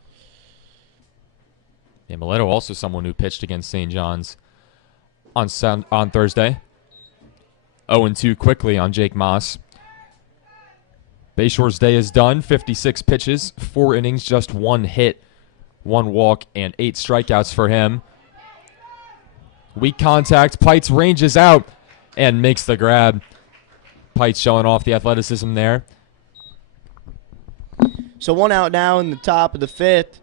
Yeah, Mileto also someone who pitched against St. John's on Thursday. 0-2 quickly on Jake Moss. Bashore's day is done. 56 pitches, 4 innings, just 1 hit, 1 walk, and 8 strikeouts for him. Weak contact. Pites ranges out and makes the grab. Pites showing off the athleticism there. So 1 out now in the top of the 5th.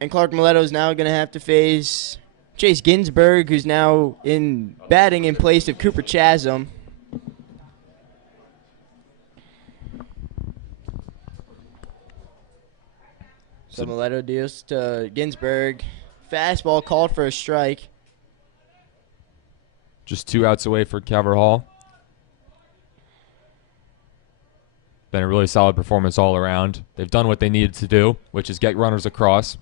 And Clark Mileto is now going to have to face Chase Ginsberg, who's now in batting in place of Cooper Chasm. So Mileto deals to Ginsberg. Fastball called for a strike. Just 2 outs away for Calvert Hall. Been a really solid performance all around. They've done what they needed to do, which is get runners across.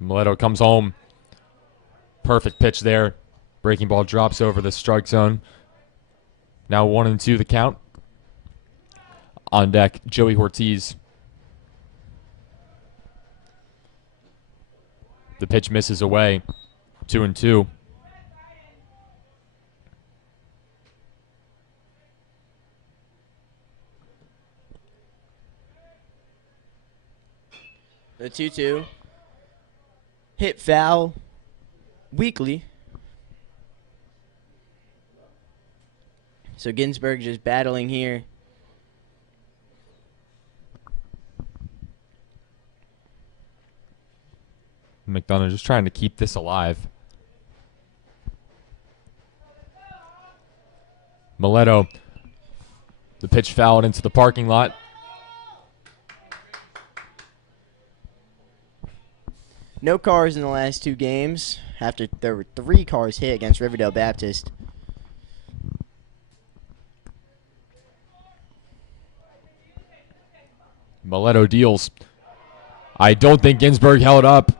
Mileto comes home. Perfect pitch there. Breaking ball drops over the strike zone. Now 1-2 the count. On deck, Joey Ortiz. The pitch misses away. 2-2. The 2-2. Hit foul. Weakly. So Ginsberg just battling here. McDonough just trying to keep this alive. Mileto. The pitch fouled into the parking lot. No cars in the last 2 games after there were 3 cars hit against Riverdale Baptist. Mileto deals. I don't think Ginsburg held up.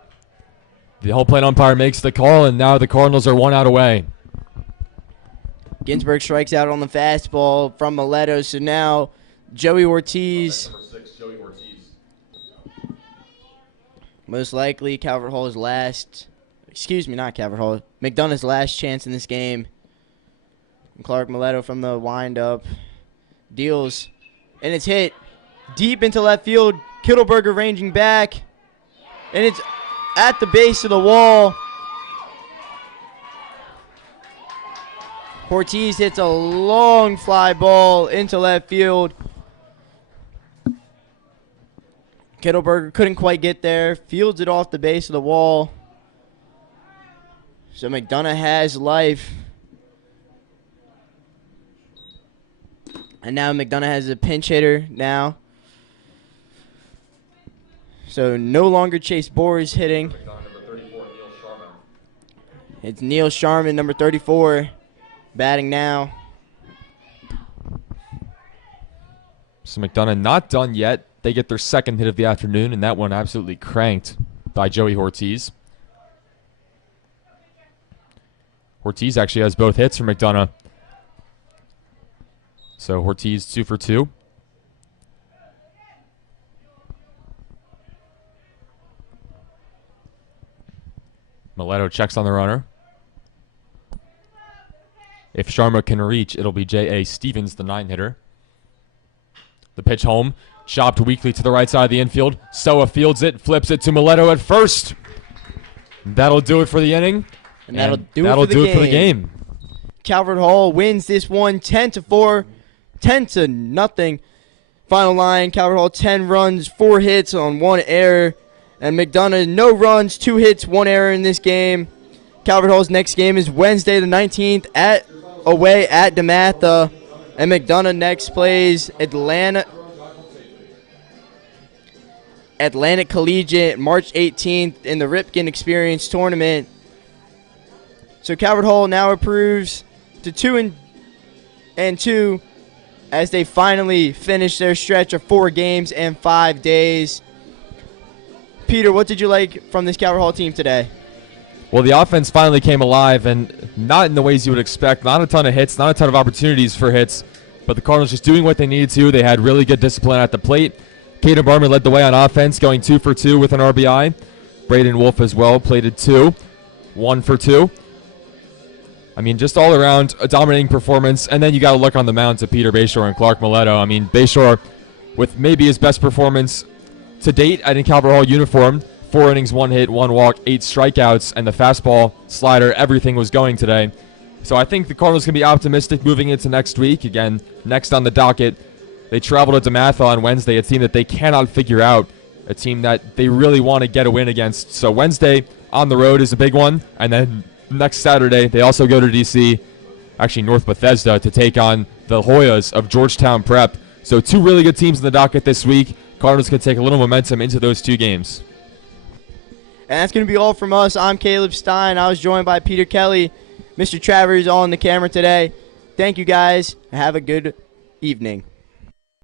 The home plate umpire makes the call, and now the Cardinals are 1 out away. Ginsburg strikes out on the fastball from Mileto, so now Joey Ortiz. Number 6, Joey Ortiz. Most likely Calvert Hall's last, not Calvert Hall, McDonough's last chance in this game. And Clark Mileto from the windup deals, and it's hit deep into left field. Kittleberger ranging back, and it's at the base of the wall. Ortiz hits a long fly ball into left field. Kittleberger couldn't quite get there, fields it off the base of the wall. So McDonough has life. And now McDonough has a pinch hitter now. So no longer Chase Boers hitting. It's Neil Sharman, number 34, batting now. So McDonough not done yet. They get their second hit of the afternoon, and that one absolutely cranked by Joey Ortiz. Ortiz actually has both hits for McDonough. So Ortiz 2 for 2. Mileto checks on the runner. If Sharma can reach, it'll be J.A. Stevens, the 9-hitter. The pitch home, chopped weakly to the right side of the infield. Soa fields it, flips it to Mileto at first. That'll do it for the inning. And that'll do it for the game. Calvert Hall wins this one 10-4, 10-0. Final line, Calvert Hall 10 runs, 4 hits on 1 error. And McDonough, no runs, 2 hits, 1 error in this game. Calvert Hall's next game is Wednesday the 19th away at DeMatha. And McDonough next plays Atlantic Collegiate March 18th in the Ripken Experience Tournament. So Calvert Hall now improves to 2-2 as they finally finish their stretch of 4 games and 5 days. Peter, what did you like from this Calvert Hall team today? Well, the offense finally came alive, and not in the ways you would expect. Not a ton of hits, not a ton of opportunities for hits, but the Cardinals just doing what they needed to. They had really good discipline at the plate. Caden Barman led the way on offense, going 2 for 2 with an RBI. Braden Wolf as well, plated 2, 1 for 2. I mean, just all around a dominating performance. And then you got to look on the mound to Peter Bashore and Clark Mileto. I mean, Bashore with maybe his best performance to date in Calvert Hall uniform. 4 innings, 1 hit, 1 walk, 8 strikeouts, and the fastball, slider, everything was going today. So I think the Cardinals can be optimistic moving into next week. Again, next on the docket, they travel to DeMatha on Wednesday, a team that they cannot figure out, a team that they really want to get a win against. So Wednesday on the road is a big one, and then next Saturday they also go to D.C., actually North Bethesda, to take on the Hoyas of Georgetown Prep. So 2 really good teams in the docket this week. Cardinals can take a little momentum into those 2 games. And that's going to be all from us. I'm Caleb Stein. I was joined by Peter Kelly. Mr. Travers on the camera today. Thank you, guys. Have a good evening.